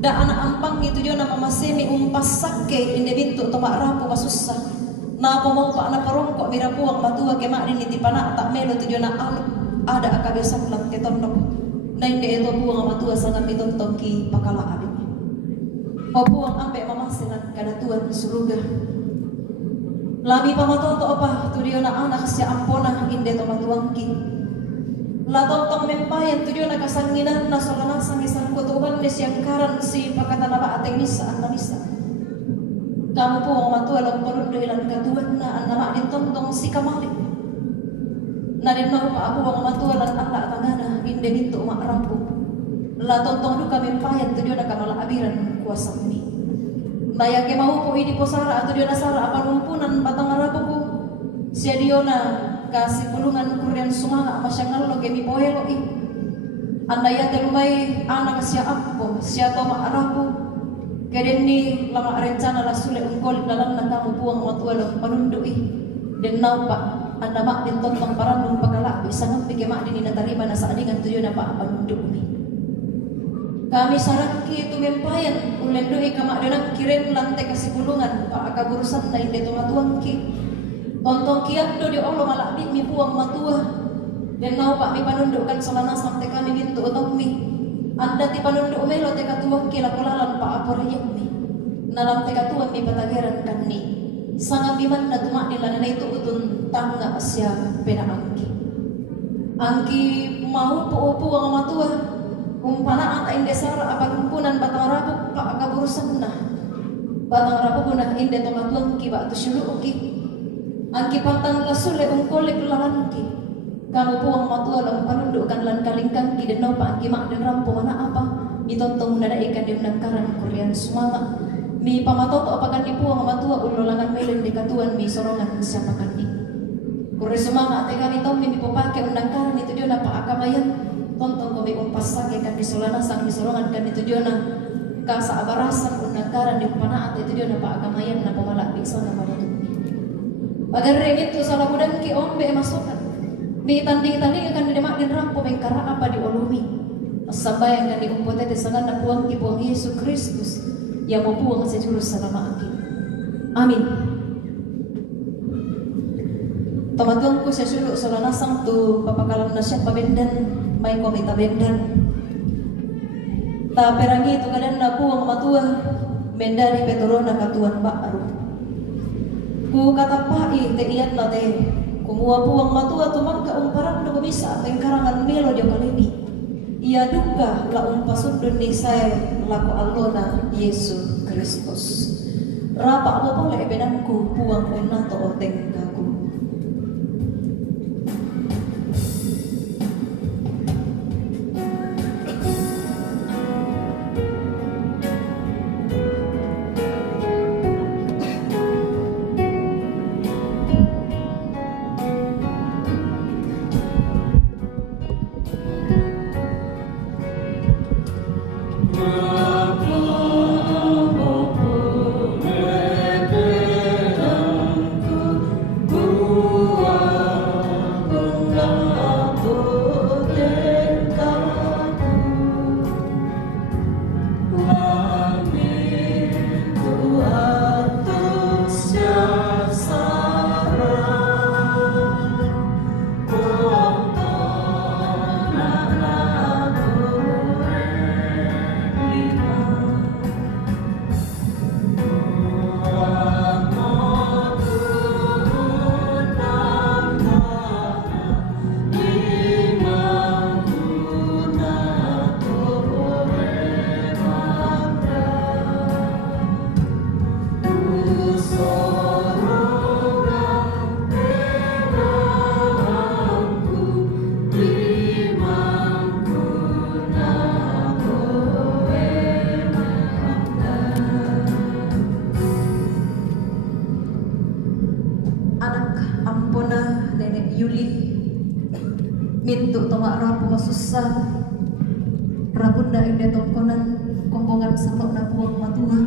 Da anak ampang itu dia na mamasemi umpas sakke inde bintu to rapu masusah. Na mau pak na parongkok mira puang matua ke mak ini tipana tak melo tu dia na ada akabiasan lan ketondok. Na inde itu puang matua sangat mitontong ki pakala abit. O puang ampe mamasinan kada tuan surga. Lami pamatoto apa tu dia na anak sia ampona inde to matuang ki. La tontong mempayan tu dia na kasanginan na solana sangisan kutuban ni siang karan si pakatan apa ateng misa anna misa. Kamu po ang matua lang parundo ilang katuan na ang nama din tontong si kamalik. Na din pa ako ang matua lang ala tangana hindi dito umarapo. La tontong do kami payat to na kamala abiran kuasa ni. Maya ke mau po ini po sara ato na sara apanumpunan batang arapo ko. Siya diyo na kasipulungan kurian sumanga masyang lo kemi poelo i. Andaya telumay anak siya apo siya to maarapo. Kaya ni lama rencana lah sulit ungkolik dalam na kamu puang matua lo panundui dan naupa anda mak din tontong parandung pagala bisa ngampi ke mak din inatarima na sa adingan tuyo na pa panunduk ni. Kami sarangki itu mempayan ulen doi kamak dinang kiren lantai kasibulungan pa akaburusan na inde to matuang ki. Tontong kiat do di Allah malakdi mi puang matua dan naupa mi panundukkan solana sampai kami bintu utong mi. Anda ti panunduk melo te katuang kila kolalan pa aporayam ni. Nalang te katuang mi patagaran kan ni. Sangat biman na tumak nila na ito utun tanga siya penaangki. Angki mau po ang matua. Umpana ata inde sara apalumpunan batang rapuk pa akaburusan na. Batang rapuk na inde to matuang ki ba to syulu ki. Angki pantang kasule ungkolik lalan ki. Kamu puang matua lang panundukkan lan kalingkang ki den pa ang kimak den rampo mana apa mitontong na ikan den nagkaran Korean sumama mi pamatoto apakan ni puang matua ulolangan melen de katuan mi sorongan siapa kan ni Kore sumama ate kami tom mi popake undangkaran itu dia na pa akamayan tontong ko mi umpas sage kan di solana sang mi sorongan kan itu dia na kasa abarasan undangkaran di panaat itu dia na pa akamayan na pamalak bikso na panutut agar remit tu salah mudan ki ombe masukan. Di tanding-tanding akan didemak din rampo mengkara apa diolumi. Sambayang kan diumpot ete sangan na puang ki puang Yesus Kristus yang mau puang sejurus selama aki. Amin. Tomatuang ko sa sulok sa lanasang tu papakalam na siya pabendan may komita bendan. Ta perangi tu kadan na puang matua mendari petoro na katuan baaru. Ku katapai te iyan na te kumua puang matua tumangka umparan do bisa tengkarangan melo dia kalibi. Ia duka la umpasundun ni saya laku allona Yesus Kristus. Rapa apa boleh benangku puang unato o tengkaku. Bintu tomak rapu susah Rabunda ide tongkonan kombongan sampai na buang matua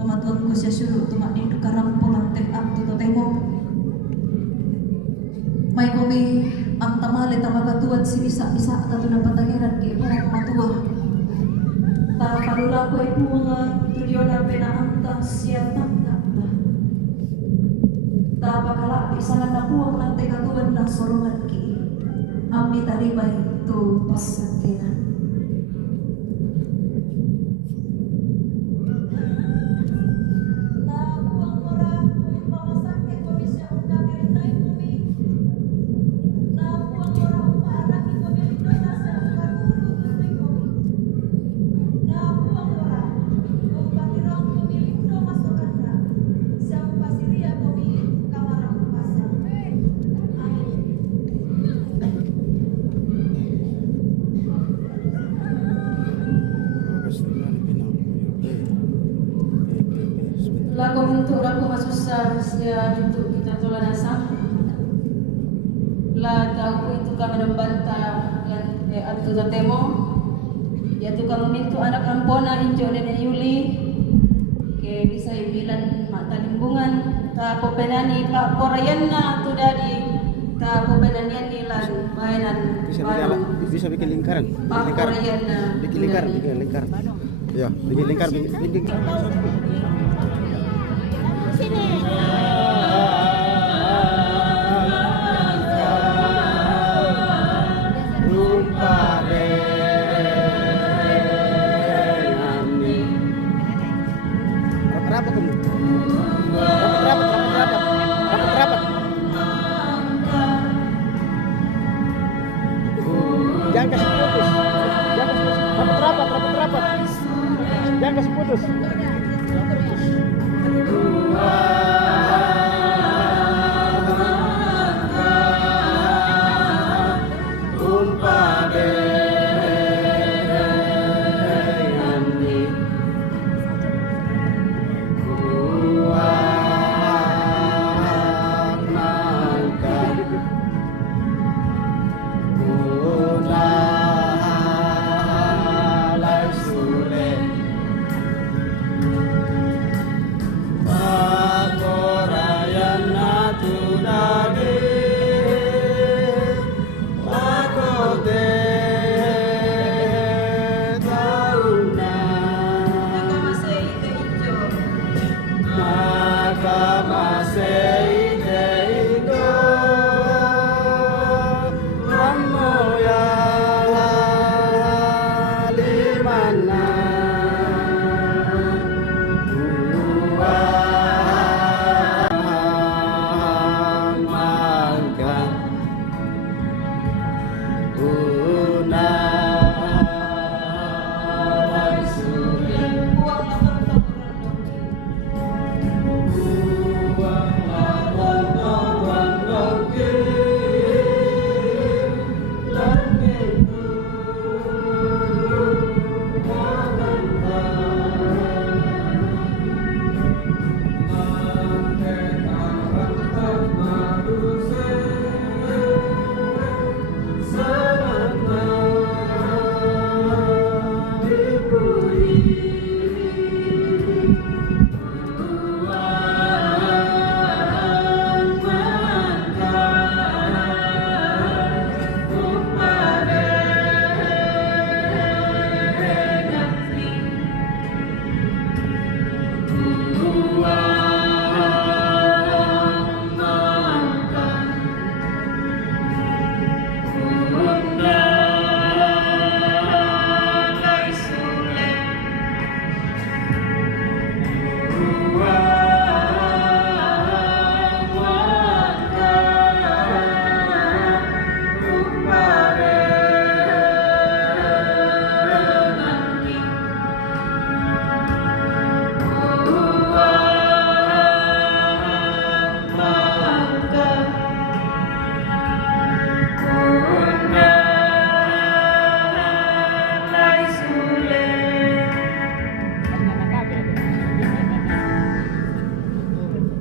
tomatuan kusya syuru tomak nindu karampulan teh abdu totemo mai komi ang tamale tamakatuan si bisa tatuna patangiran ke buang matua ta padula ko ibu mga tudiona pena anta siatang kata ta bakala pisangan na buang nanti katuan na sorongan ki Ami taribay tu pasangkinan. Lagu untuk raku masusar sia untuk kita tolak nasam. La tahu itu kami membanta yang atu temo. Yaitu kami minta anak kampona injo nenek Yuli ke bisa ibilan mata limbungan ta popenani pak porayanna tu dari ta popenanian nilan mainan bisa bikin lingkaran. Bikin lingkar. Ya, bikin lingkar. Jangan kasih putus. Rapat. Jangan kasih putus.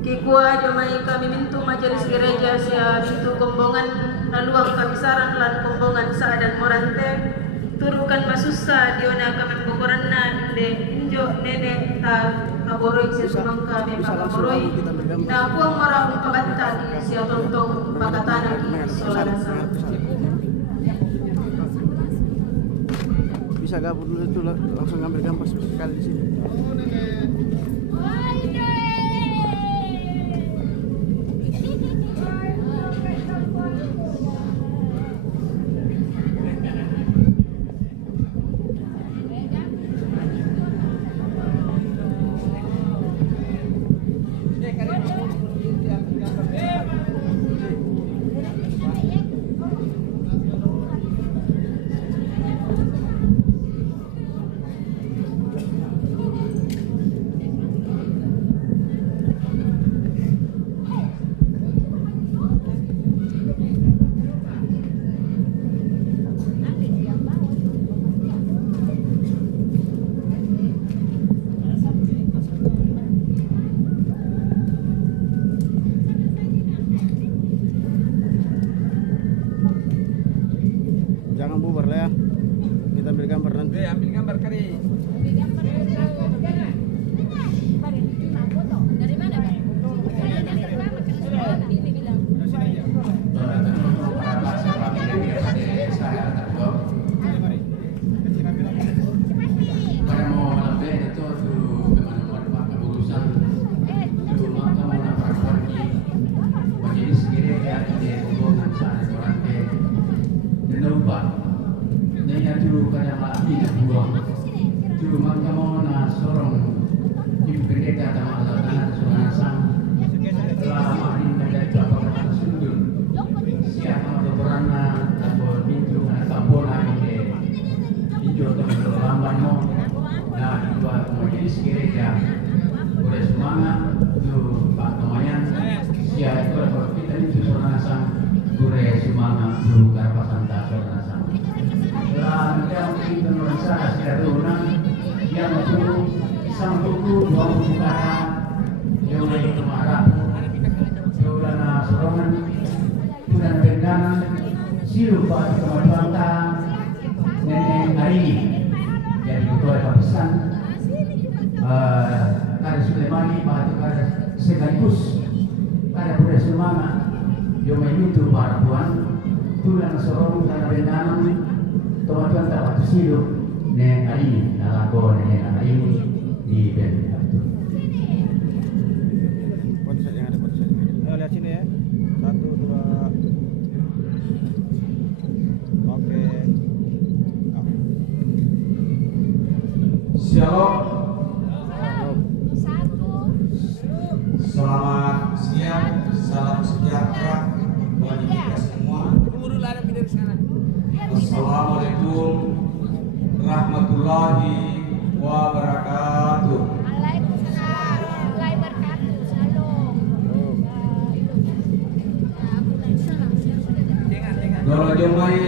Kikua jamai kami mintu majelis gereja sia mintu kombongan naluang kabisaran lan kombongan saadan morante turukan masusa diona kami bokoran na inde injo nene ta kaboroi si sumangka me pakaboroi na puang marang kabanta siya tontong pagkatanan ki solarasa. Bisa gabut dulu itu langsung ngambil gambar sekali di sini. Jangan bubar lah ya. Kita ambil gambar nanti. Ambil gambar kali. Dari mana, Pak? Kada Sulemani batu kada sekaligus kada pura semangat yo itu para puan tulang sorong kada bendangan teman-teman tak waktu sido ne ari nalako ne ari di ben. Foto saja yang ada, foto saja. Ayo lihat sini ya. 1, 2. Oke. Shalom. Selamat siang, salam sejahtera bagi kita semua. Assalamualaikum warahmatullahi wabarakatuh. Waalaikumsalam warahmatullahi wabarakatuh. Shalom. Dolo jomai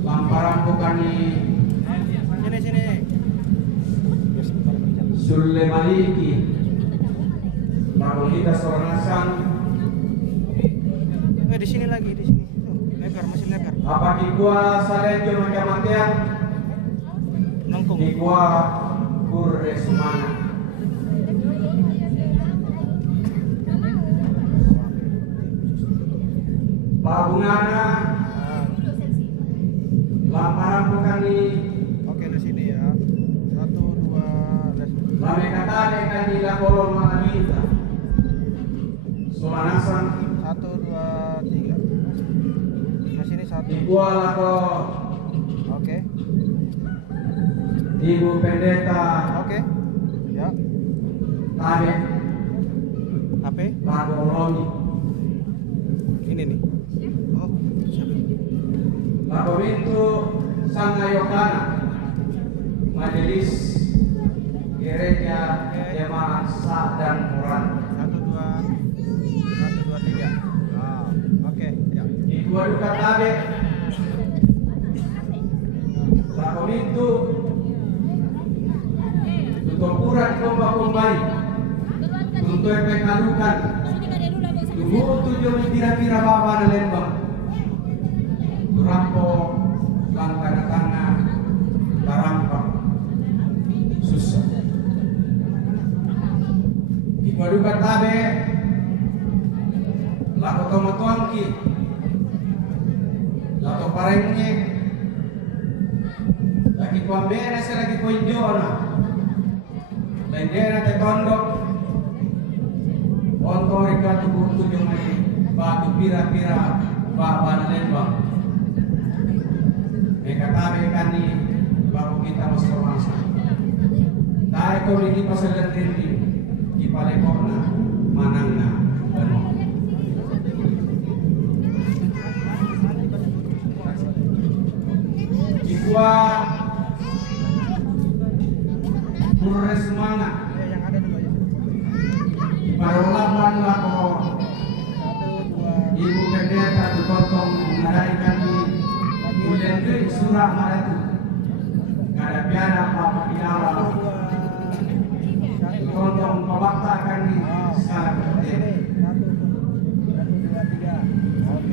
lamparan bukani Sini. Sulle Maliki lagu kita sorangasan. Di sini lagi, di sini. Tuh, lebar, masih lebar. Apa kikua salenjo macam-macam Nangkung. kikua kurre sumana. Pabungana lamparan bukani. Oke, di sini ya. 1, 2, les. Lame katane kanila kolon malita. Solanasan 1, 2, 3. Di sini 1. igual ako Oke. Ibu Pendeta Oke. Ya. Tane HP. Lago Romi Ini nih. Oh, siapa? Lago Pintu Sangayokana Majelis Gereja Jemaat Sah dan Quran 1, 2, 3. Oke. Ya. Ibu Aduka Tabe Lago Pintu Tutupuran Komba Kombai Untuk pekadukan Tunggu tujuh pira-pira bawah na lembang. Turampo lantai na tanah tarampak susah. Ikaduka tabe lako tomotuangki lato parengke lagi kuambena sa lagi kuinjona lendera te tondok ontori ka tujuh mai batu pira-pira baba na lembang mereka tabe kani baru kita masa-masa tayo ko lagi pasalan dindi di palekona manangna dan jika pura semangat di parolaban lako ibu pendeta tutotong mengadaikan di bulan ke surah maratu kada piara papa pinala tutotong pabaktakan di saat kemudian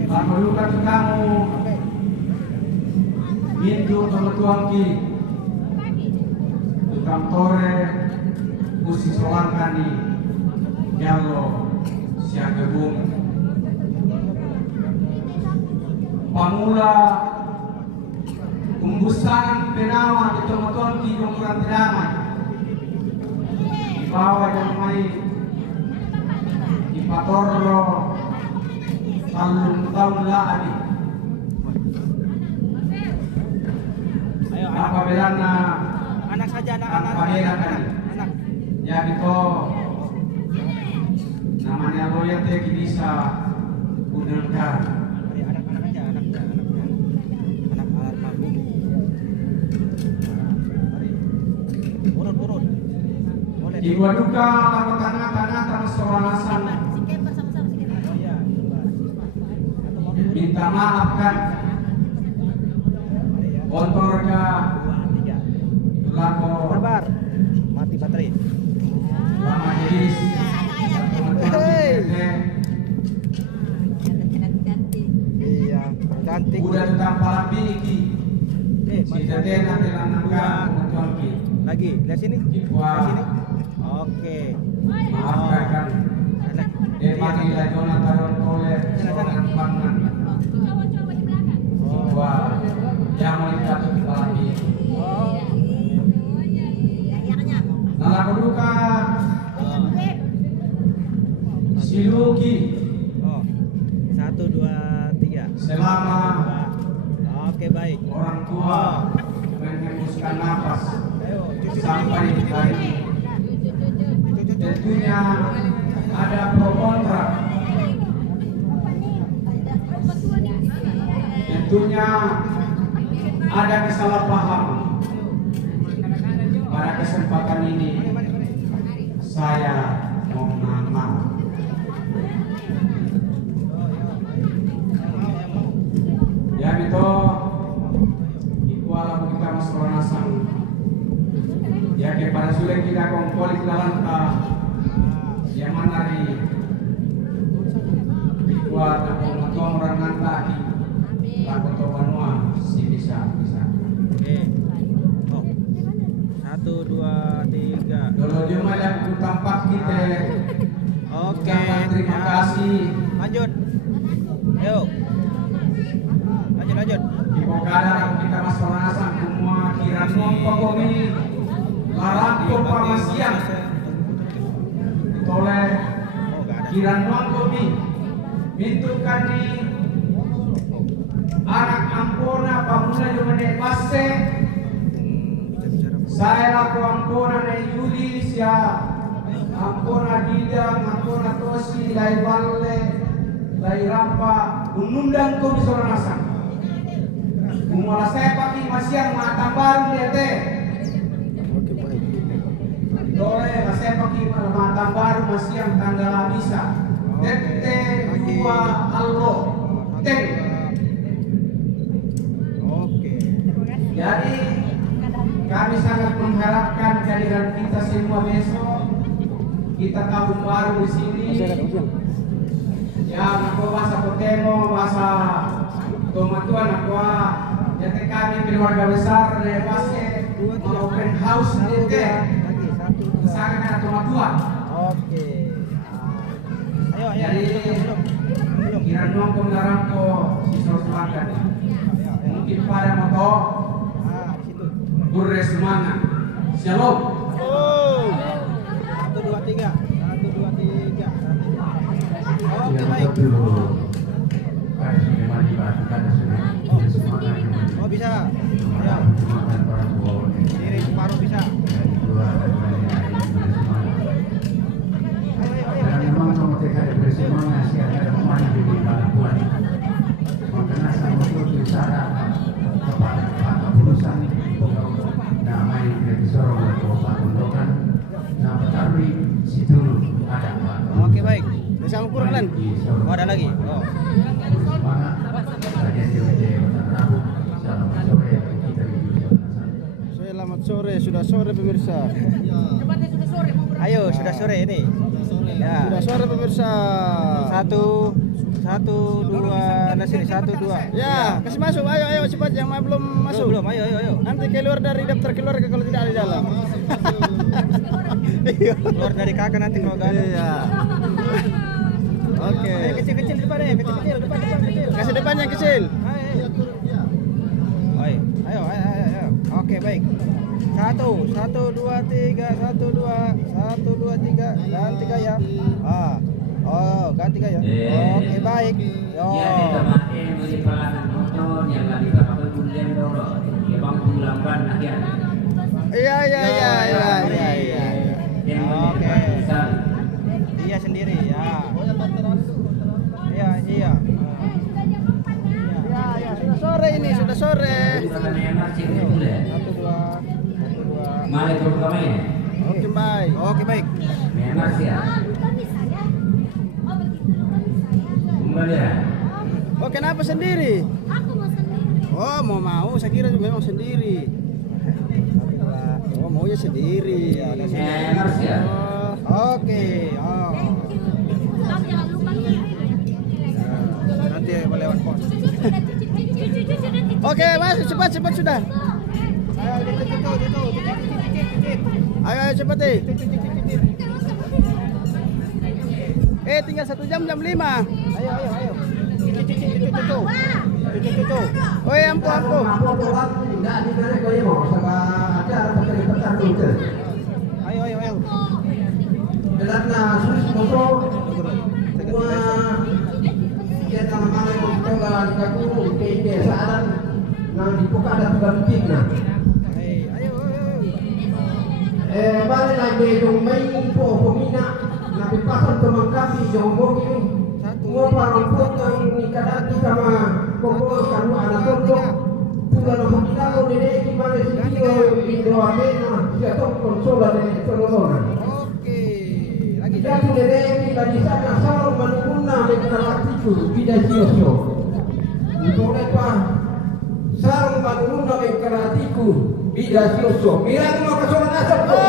lama luka kamu Mindu temetuangki tukang tore usi solangkani jallo siaga bung pamula umbusan penawa di temetuangki umuran damai di bawah yang mai di patorlo talung tahun lagi apabila Anak saja, anak ya itu namanya loyal teh bisa undangkan Anak-anak aja, anak almarhum. Urut. Boleh. di dua duka lalu tanah transformasan minta maafkan kontornya laku Sabar. Mati baterai. lama jenis Iya, cantik. udah tentang palang biki si dede nanti lanangkan mencuanki Lagi, lihat sini. Wah. Lihat sini. Oke. maafkan emang ila Jonathan oleh seorang pangan wah yang melihat di palang biki Nala keduka siluki Oh. 1 2 3. selama Oke, baik. orang tua menghembuskan nafas Ayo, cuci. sampai di hari tentunya ada pro kontra tentunya ada kesalahpahaman pada kesempatan ini saya mohon maaf ya itu ikuala kita masronasan ya kepada sudah kita kompolis lalanta yang mana di ikuala atau orang nantaki takut banua si bisa Oke. Oh. 1 2 3. dulu cuma yang tampak kita Oke. ucapan terima kasih Lanjut. Ayo. Lanjut. di Bokada kita masronasan semua kira nompo komi larangko pamasian toleh Oh, enggak ada. kiran komi mintukan di anak ampona pamuna yung menepase saya laku ampona na Yuli siya ampona Didang ampona Tosi lai Balle lai Rampa unundang ko bisa nasan kumala saya paki masyang matabaru dia teh dole saya paki matabaru masyang tanggal bisa tete dua allo teng. Oke. Jadi kami sangat mengharapkan kehadiran kita semua besok. Kita tahun baru di sini. Ya, aku bahasa Potemo, bahasa Tomatuan aku. Jadi kami keluarga besar dari basket mau open house di Sangat ada Tomatuan. Oke. Ayo, Jadi kira nongko narangko siswa semangat. Mungkin pada moto Gurre semangat. Shalom. Oh. 1 2 3. 1 2 3. Oke, baik. Oh, bisa. Ya. Diri separuh bisa. Oke, baik. Bisa ukur kan? Oh, ada lagi. Oh. Selamat sore, sudah sore pemirsa. Ayo, sudah sore ini. Ya. Sudah sore pemirsa. 1 2 nah sini 1 2. Ya, kasih masuk. Ayo cepat yang belum masuk. Belum, ayo. Nanti keluar dari daftar keluarga kalau tidak ada di dalam. Keluar dari kakak nanti kalau enggak ada. Iya. Oke. Ayo, kecil-kecil depan ya, kecil depan kecil. Kasih depan yang kecil. Ayo. Oke, baik. 1 2 3 1 2 3 ganti gaya. Oh, ganti gaya. Oke, baik. Yo. Ya, kita pakai beli palanan motor yang lagi bakal bulan doro. Ya bang bulan akhir. Iya. Oke. Iya sendiri ya. Iya. Ya, sudah sore ini, sudah sore. Bukan yang masih dulu ya. 1 2. Mari turun kami. Oke, baik. Oke, baik. Memang sih ya. Kembali ya. Oh, kenapa sendiri? Aku mau sendiri. Oh, mau. Saya kira memang sendiri. Oh, maunya sendiri. Memang sih ya. Oke. Kamu jangan lupa Nanti lewat pos. Oke, masuk cepat sudah. Ayo cepat deh. Tinggal 1 jam 5. Ayo. Cucu. Oh, ampuh. Ayo. Bale lagi dong may po pumina napipasan teman kami dong mogi mo parang foto ni kadati sama koko kanu anak toto pula no hakilalo nene kimane sitio indo amena sia top konsola de telefona. Oke. Lagi. Jadi nene kita di sana selalu menunguna mekalatiku tidak sioso. Boleh pa selalu menunguna mekalatiku tidak sioso. Mira no kasola nasab ko.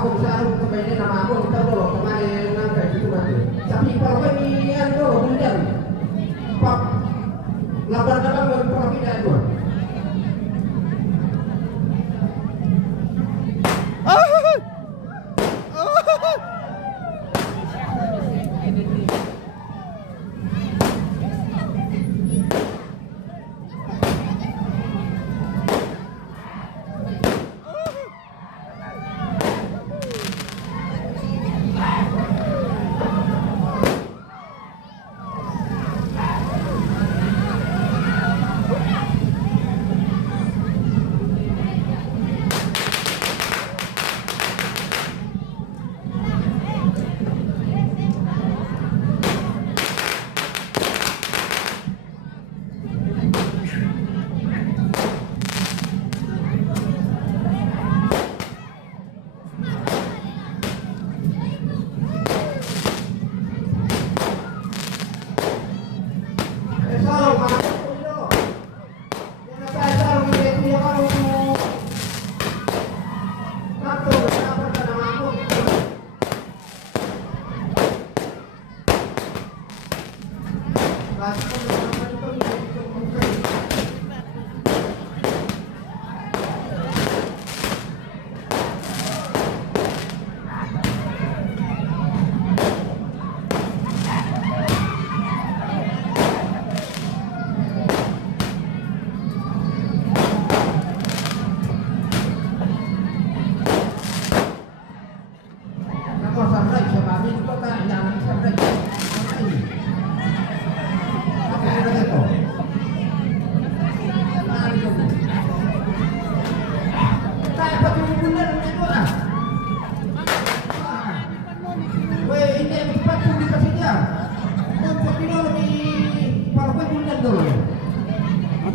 Kung saan kembali nama aku kita dulu kemarin nangka gitu nanti. Tapi kalau kami dulu kemudian pak lapan berpindah itu.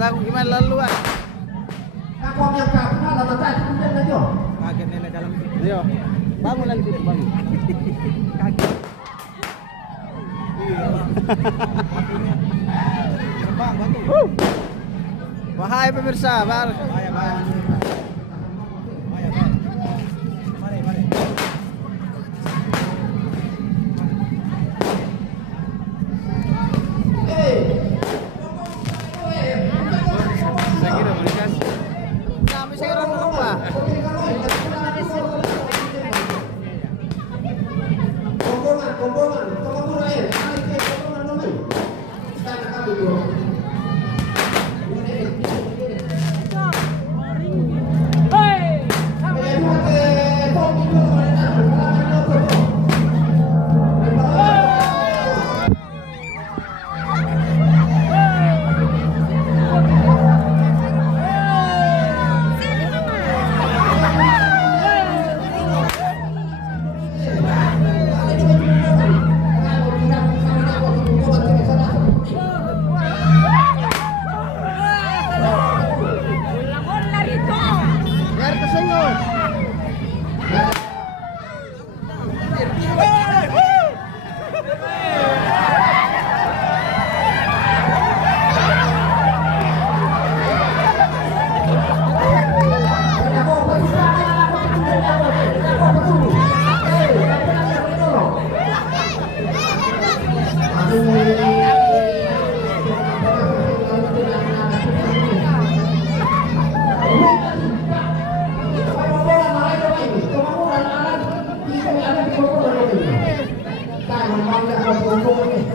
aku gimana laluan. Aku yang kapal lalu tadi kemudian aja. Kaget nenek dalam itu. Yo, bangun lagi itu bangun. Kaget. Iya. Bang, batu. Wahai pemirsa, bahaya. Kan memang